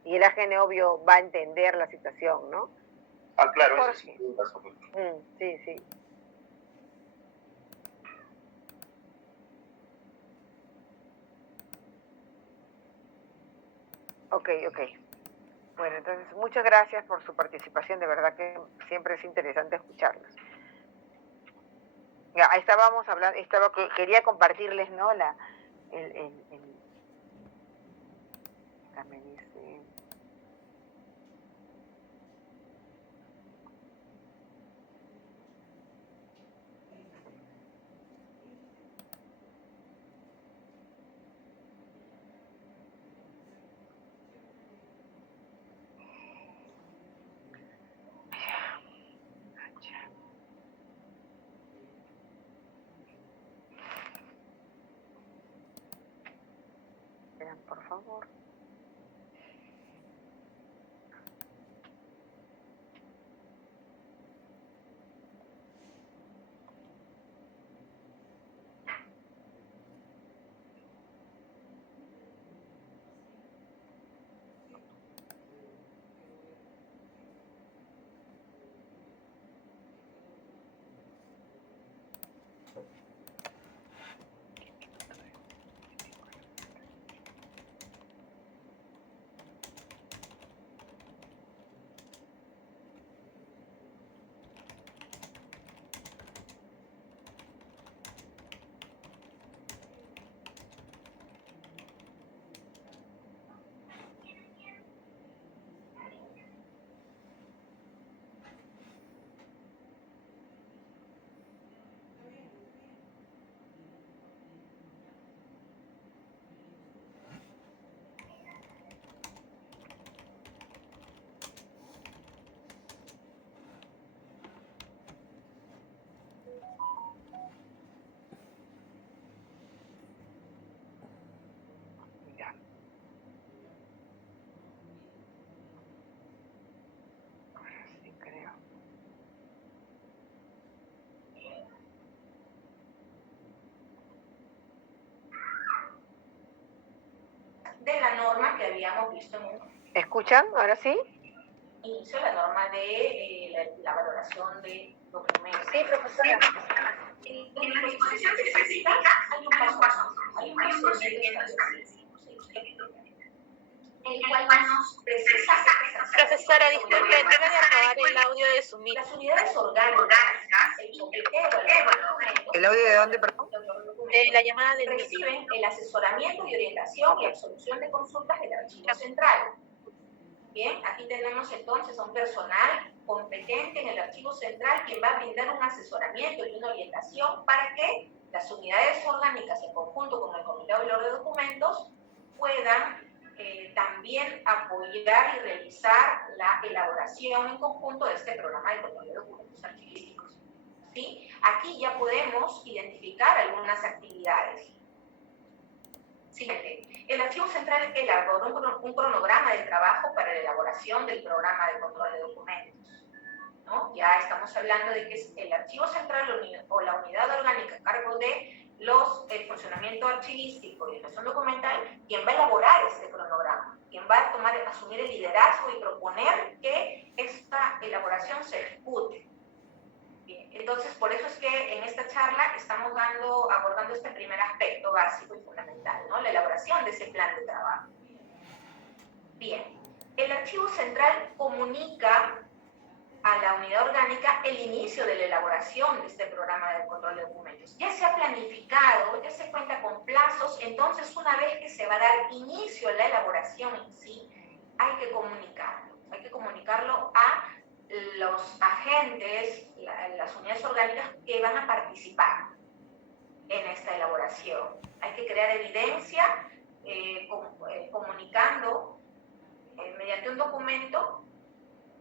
y el AGN obvio va a entender la situación, ¿no? Ah, claro, eso sí, un caso. Sí. Ok. Bueno, entonces muchas gracias por su participación, de verdad que siempre es interesante escucharlos. Ya, estábamos hablando, quería compartirles, ¿no? Me dice... Por favor. norma que habíamos visto en un ¿Escuchan? ¿Ahora sí? inicio, la norma de la valoración de documentos. Sí, profesora. En la disposición específica hay un paso, hay un procedimiento establecido, el cual nos precisa. Profesora, disculpe, debe de apagar el audio de su micro. Las unidades orgánicas, ¿El audio de dónde, perdón? La llamada del micro. reciben el asesoramiento y orientación y absolución de consultas del archivo central. Bien, aquí tenemos entonces a un personal competente en el archivo central quien va a brindar un asesoramiento y una orientación para que las unidades orgánicas en conjunto con el Comité de Valor de Documentos puedan también apoyar y realizar la elaboración en conjunto de este programa de control de documentos archivísticos. ¿Sí? Aquí ya podemos identificar algunas actividades. Siguiente. El Archivo Central elaboró un cronograma de trabajo para la elaboración del programa de control de documentos, ¿no? Ya estamos hablando de que es el Archivo Central o la unidad orgánica a cargo de el funcionamiento archivístico y la gestión documental quien va a elaborar este cronograma, quien va a asumir el liderazgo y proponer que esta elaboración se ejecute. Bien, entonces, por eso es que en esta charla estamos abordando este primer aspecto básico y fundamental, ¿no? La elaboración de ese plan de trabajo. Bien, el Archivo Central comunica a la unidad orgánica el inicio de la elaboración de este programa de control de documentos. Ya se ha planificado, ya se cuenta con plazos, entonces una vez que se va a dar inicio a la elaboración en sí, hay que comunicarlo a los agentes, las unidades orgánicas que van a participar en esta elaboración. Hay que crear evidencia comunicando mediante un documento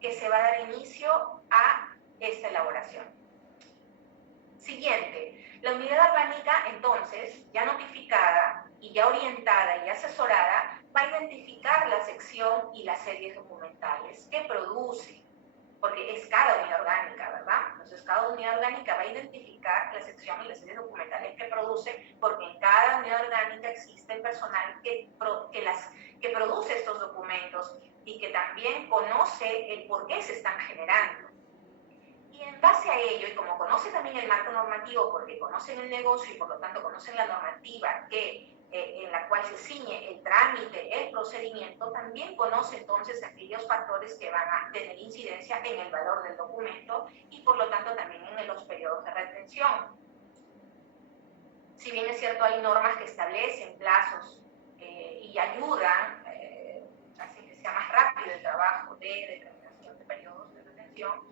que se va a dar inicio a esta elaboración. Siguiente, la unidad orgánica entonces, ya notificada y ya orientada y asesorada, va a identificar la sección y las series documentales que produce, porque es cada unidad orgánica, ¿verdad? Entonces cada unidad orgánica va a identificar la sección y las series documentales que produce, porque en cada unidad orgánica existe personal que produce estos documentos y que también conoce el por qué se están generando. Y en base a ello, y como conoce también el marco normativo, porque conocen el negocio y por lo tanto conocen la normativa en la cual se ciñe el trámite, el procedimiento, también conoce entonces aquellos factores que van a tener incidencia en el valor del documento y por lo tanto también en los periodos de retención. Si bien es cierto, hay normas que establecen plazos y ayudan a que sea más rápido el trabajo de determinación de periodos de retención,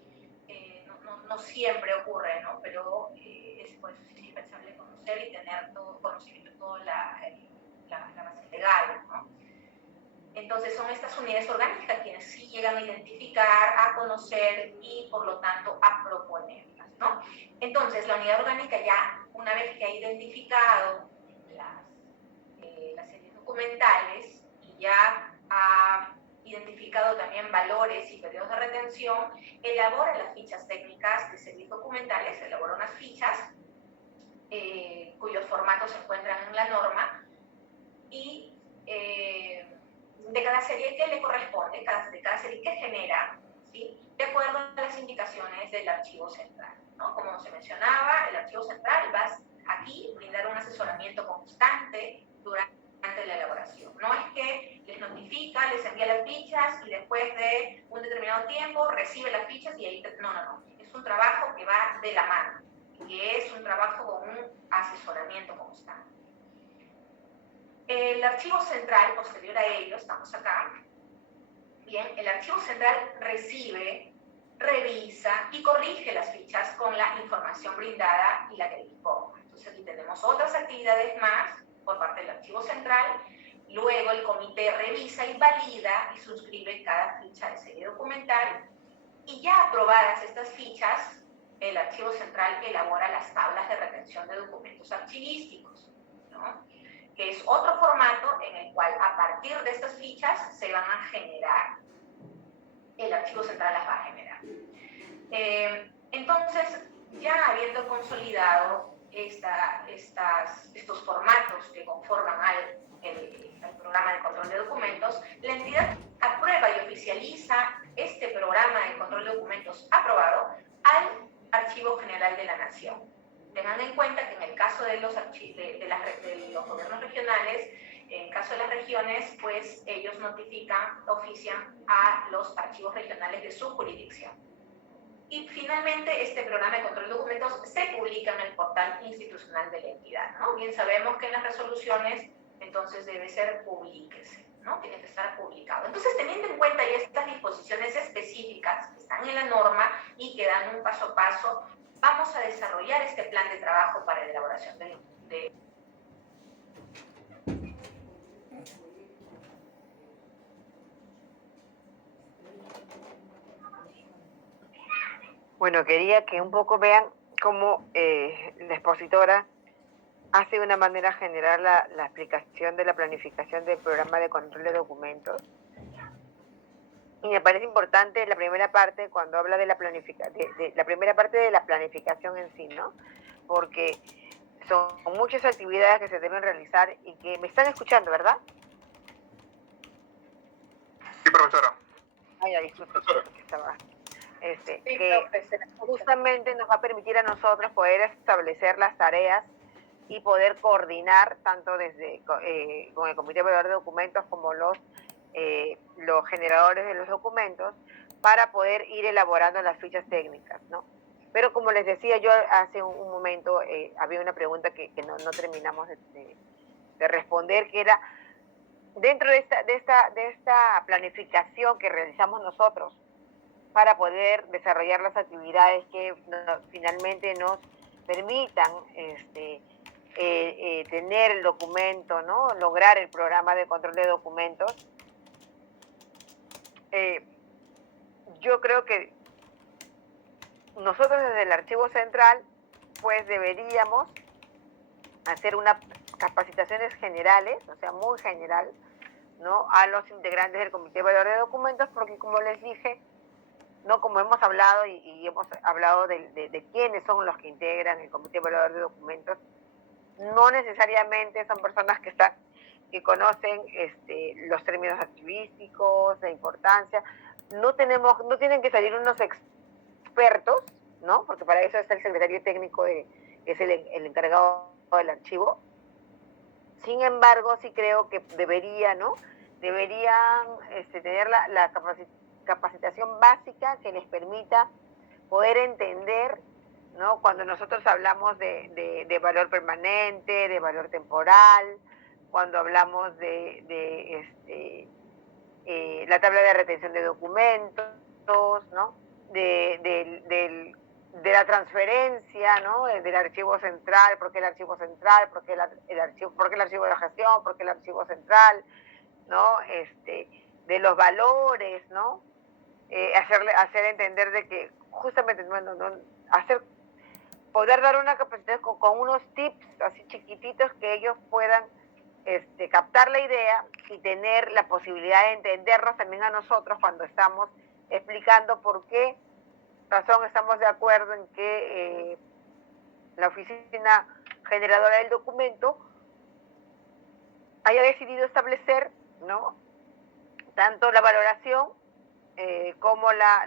no siempre ocurre, ¿no? Pero es por eso es indispensable conocer y tener todo conocimiento de toda la base legal, ¿no? Entonces son estas unidades orgánicas quienes sí llegan a identificar, a conocer y por lo tanto a proponerlas, ¿no? Entonces la unidad orgánica ya, una vez que ha identificado las series documentales y ya ha identificado también valores y periodos de retención, elabora las fichas técnicas de series documentales, elabora unas fichas cuyos formatos se encuentran en la norma y de cada serie que le corresponde, de cada serie que genera, ¿sí? De acuerdo a las indicaciones del archivo central, ¿no? Como se mencionaba, el archivo central va aquí a brindar un asesoramiento constante durante la elaboración. No es que les notifica, les envía las fichas y después de un determinado tiempo recibe las fichas y ahí... No. Es un trabajo que va de la mano, que es un trabajo con un asesoramiento constante. El archivo central, posterior a ello, estamos acá, bien, el archivo central recibe, revisa y corrige las fichas con la información brindada y la que disponga. Entonces aquí tenemos otras actividades más por parte del archivo central. Luego el comité revisa y valida y suscribe cada ficha de serie documental. Y ya aprobadas estas fichas, el archivo central elabora las tablas de retención de documentos archivísticos, ¿no? Que es otro formato en el cual a partir de estas fichas se van a generar, el archivo central las va a generar. Entonces, ya habiendo consolidado estos formatos que conforman el al programa de control de documentos, la entidad aprueba y oficializa este programa de control de documentos aprobado al Archivo General de la Nación. Tengan en cuenta que en el caso de los gobiernos regionales, en el caso de las regiones, pues ellos ofician a los archivos regionales de su jurisdicción. Y finalmente, este programa de control de documentos se publica en el portal institucional de la entidad, ¿no? Bien sabemos que en las resoluciones, entonces debe ser publíquese, ¿no? Tiene que estar publicado. Entonces, teniendo en cuenta ya estas disposiciones específicas que están en la norma y que dan un paso a paso, vamos a desarrollar este plan de trabajo para la elaboración de Bueno, quería que un poco vean cómo la expositora hace de una manera general la explicación de la planificación del programa de control de documentos. Y me parece importante la primera parte cuando habla de la primera parte de la planificación en sí, ¿no? Porque son muchas actividades que se deben realizar y que me están escuchando, ¿verdad? Sí, profesora. Ay, disculpe, que estaba... que justamente nos va a permitir a nosotros poder establecer las tareas y poder coordinar tanto desde con el Comité Evaluador de Documentos como los generadores de los documentos para poder ir elaborando las fichas técnicas, ¿no? Pero como les decía yo hace un momento, había una pregunta que no terminamos de responder, que era dentro de esta planificación que realizamos nosotros para poder desarrollar las actividades que finalmente nos permitan tener el documento, ¿no? Lograr el programa de control de documentos. Yo creo que nosotros desde el Archivo Central pues deberíamos hacer unas capacitaciones generales, o sea, muy general, ¿no? A los integrantes del Comité Evaluador de Documentos, porque como les dije, no, como hemos hablado y hemos hablado de quiénes son los que integran el Comité Evaluador de Documentos, no necesariamente son personas que conocen los términos archivísticos, la importancia. No tienen que salir unos expertos, ¿no? Porque para eso está el secretario técnico, que es el encargado del archivo. Sin embargo, sí creo que deberían tener la capacitación básica que les permita poder entender, ¿no? Cuando nosotros hablamos de valor permanente, de valor temporal, cuando hablamos de la tabla de retención de documentos, ¿no? De la transferencia, ¿no? Del archivo central, ¿por qué el archivo central? ¿Por qué el archivo de gestión? ¿Por qué el archivo central? ¿No? De los valores, ¿no? Hacer entender de que justamente, bueno, poder dar una capacitación con unos tips así chiquititos que ellos puedan captar la idea y tener la posibilidad de entendernos también a nosotros cuando estamos explicando por qué razón estamos de acuerdo en que la oficina generadora del documento haya decidido establecer, ¿no? Tanto la valoración como la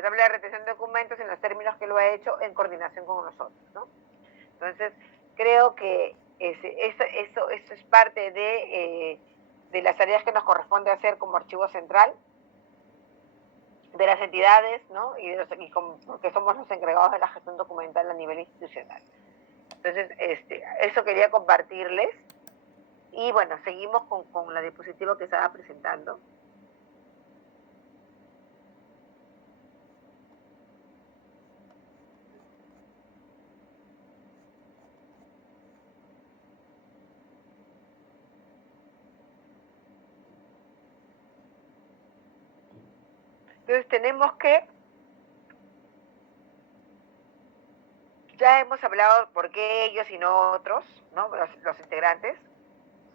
tabla de retención de documentos en los términos que lo ha hecho en coordinación con nosotros, ¿no? Entonces, creo que eso es parte de las tareas que nos corresponde hacer como Archivo Central, de las entidades, ¿no? Porque somos los encargados de la gestión documental a nivel institucional. Entonces, eso quería compartirles. Y bueno, seguimos con la diapositiva que estaba presentando. Entonces tenemos que, ya hemos hablado por qué ellos y no otros, ¿no? Los integrantes.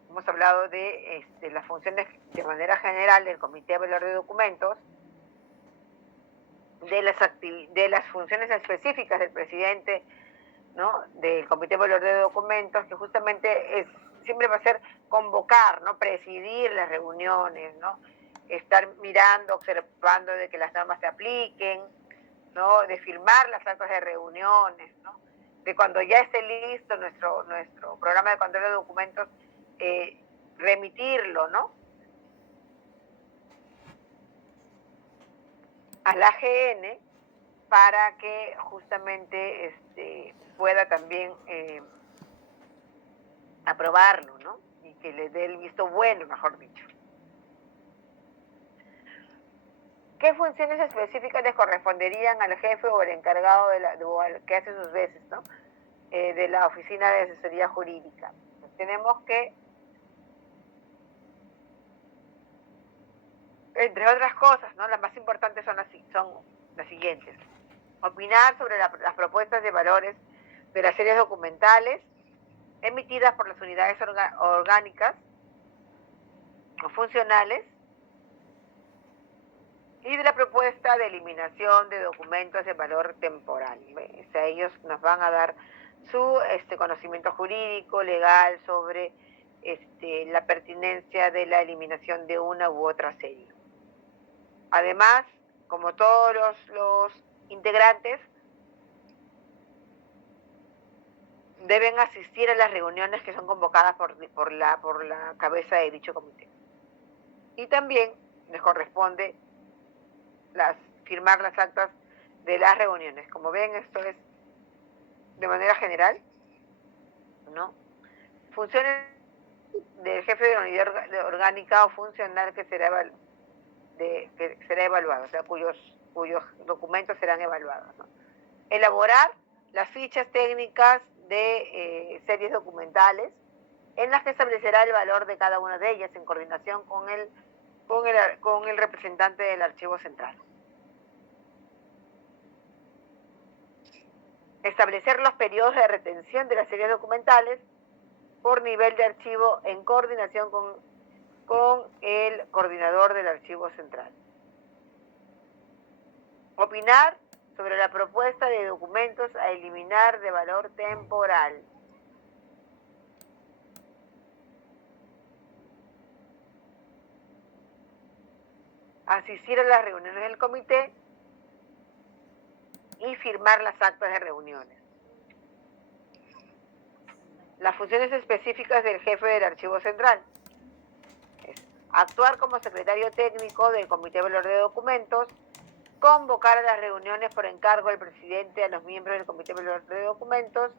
Hemos hablado de las funciones de manera general del Comité Evaluador de Documentos, de las funciones específicas del presidente, ¿no? Del Comité Evaluador de Documentos, que justamente siempre va a ser convocar, ¿no? Presidir las reuniones, ¿no? Estar mirando, observando de que las normas se apliquen, ¿no? De firmar las actas de reuniones, ¿no? De cuando ya esté listo nuestro programa de control de documentos, remitirlo, ¿no? A la AGN para que justamente pueda también aprobarlo, ¿no? Y que le dé el visto bueno, mejor dicho. ¿Qué funciones específicas les corresponderían al jefe o el encargado o al que hace sus veces, ¿no? De la oficina de asesoría jurídica? Pues tenemos que, entre otras cosas, ¿no? Las más importantes son las siguientes: opinar sobre las propuestas de valores de las series documentales emitidas por las unidades orgánicas o funcionales y de la propuesta de eliminación de documentos de valor temporal. O sea, ellos nos van a dar su conocimiento jurídico, legal, sobre la pertinencia de la eliminación de una u otra serie. Además, como todos los integrantes, deben asistir a las reuniones que son convocadas por la cabeza de dicho comité. Y también les corresponde firmar las actas de las reuniones. Como ven, esto es de manera general, ¿no? Funciones del jefe de la unidad orgánica o funcional que será evaluado, o sea, cuyos documentos serán evaluados, ¿no? Elaborar las fichas técnicas de series documentales en las que establecerá el valor de cada una de ellas en coordinación con el representante del archivo central. Establecer los periodos de retención de las series documentales por nivel de archivo en coordinación con el coordinador del archivo central. Opinar sobre la propuesta de documentos a eliminar de valor temporal. Asistir a las reuniones del comité y firmar las actas de reuniones. Las funciones específicas del jefe del archivo central es actuar como secretario técnico del comité de valor de documentos, convocar a las reuniones por encargo del presidente a los miembros del comité de valor de documentos,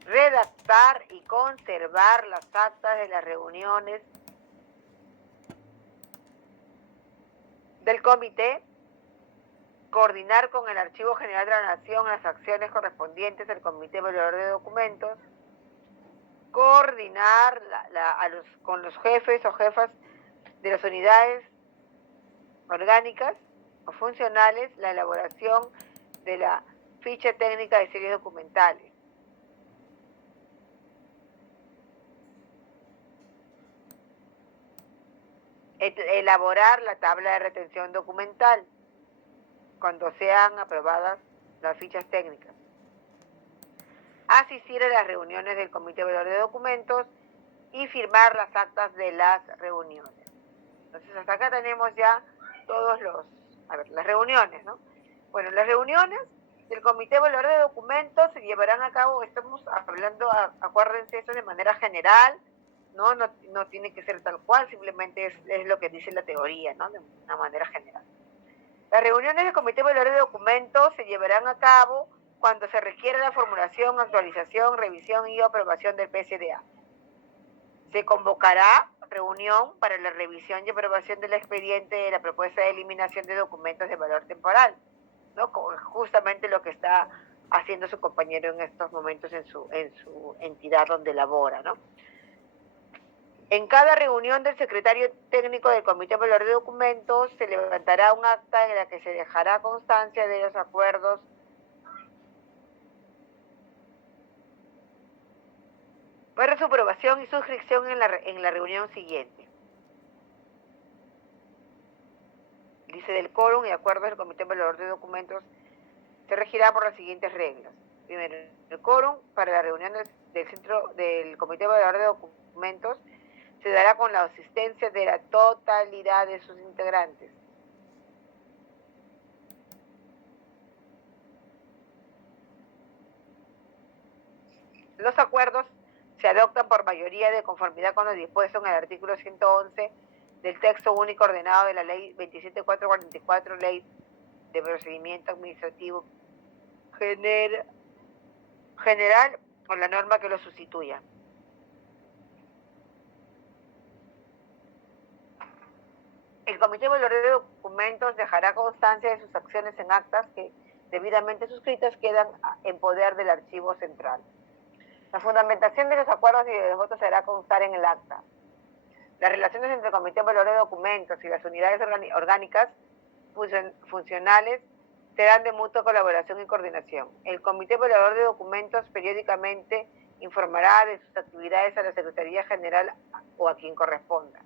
redactar y conservar las actas de las reuniones del comité, coordinar con el Archivo General de la Nación las acciones correspondientes al Comité Evaluador de Documentos, coordinar con los jefes o jefas de las unidades orgánicas o funcionales la elaboración de la ficha técnica de series documentales. Elaborar la tabla de retención documental cuando sean aprobadas las fichas técnicas. Asistir a las reuniones del Comité Evaluador de Documentos y firmar las actas de las reuniones. Entonces, hasta acá tenemos ya todos las reuniones, ¿no? Bueno, las reuniones del Comité Evaluador de Documentos se llevarán a cabo, estamos hablando, acuérdense, eso de manera general, no tiene que ser tal cual, simplemente es lo que dice la teoría, ¿no? De una manera general. Las reuniones del Comité Evaluador de Documentos se llevarán a cabo cuando se requiera la formulación, actualización, revisión y aprobación del PCDA. Se convocará reunión para la revisión y aprobación del expediente de la propuesta de eliminación de documentos de valor temporal, ¿no? Justamente lo que está haciendo su compañero en estos momentos en su entidad donde labora, ¿no? En cada reunión del secretario técnico del Comité Evaluador de Documentos se levantará un acta en la que se dejará constancia de los acuerdos para su aprobación y suscripción en la reunión siguiente. Dice del quórum y acuerdos del Comité Evaluador de Documentos se regirá por las siguientes reglas. Primero, el quórum para las reuniones del Comité Evaluador de Documentos se dará con la asistencia de la totalidad de sus integrantes. Los acuerdos se adoptan por mayoría de conformidad con lo dispuesto en el artículo 111 del texto único ordenado de la Ley 27444, Ley de Procedimiento Administrativo General, o la norma que lo sustituya. El Comité Evaluador de Documentos dejará constancia de sus acciones en actas que, debidamente suscritas, quedan en poder del Archivo Central. La fundamentación de los acuerdos y de los votos se hará constar en el acta. Las relaciones entre el Comité Evaluador de Documentos y las unidades orgánicas funcionales serán de mutua colaboración y coordinación. El Comité Evaluador de Documentos periódicamente informará de sus actividades a la Secretaría General o a quien corresponda.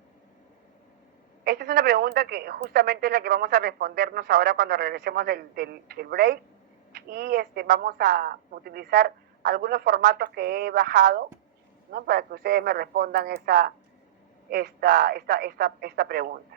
Esta es una pregunta que justamente es la que vamos a respondernos ahora cuando regresemos del break, y vamos a utilizar algunos formatos que he bajado, ¿no?, para que ustedes me respondan esta pregunta.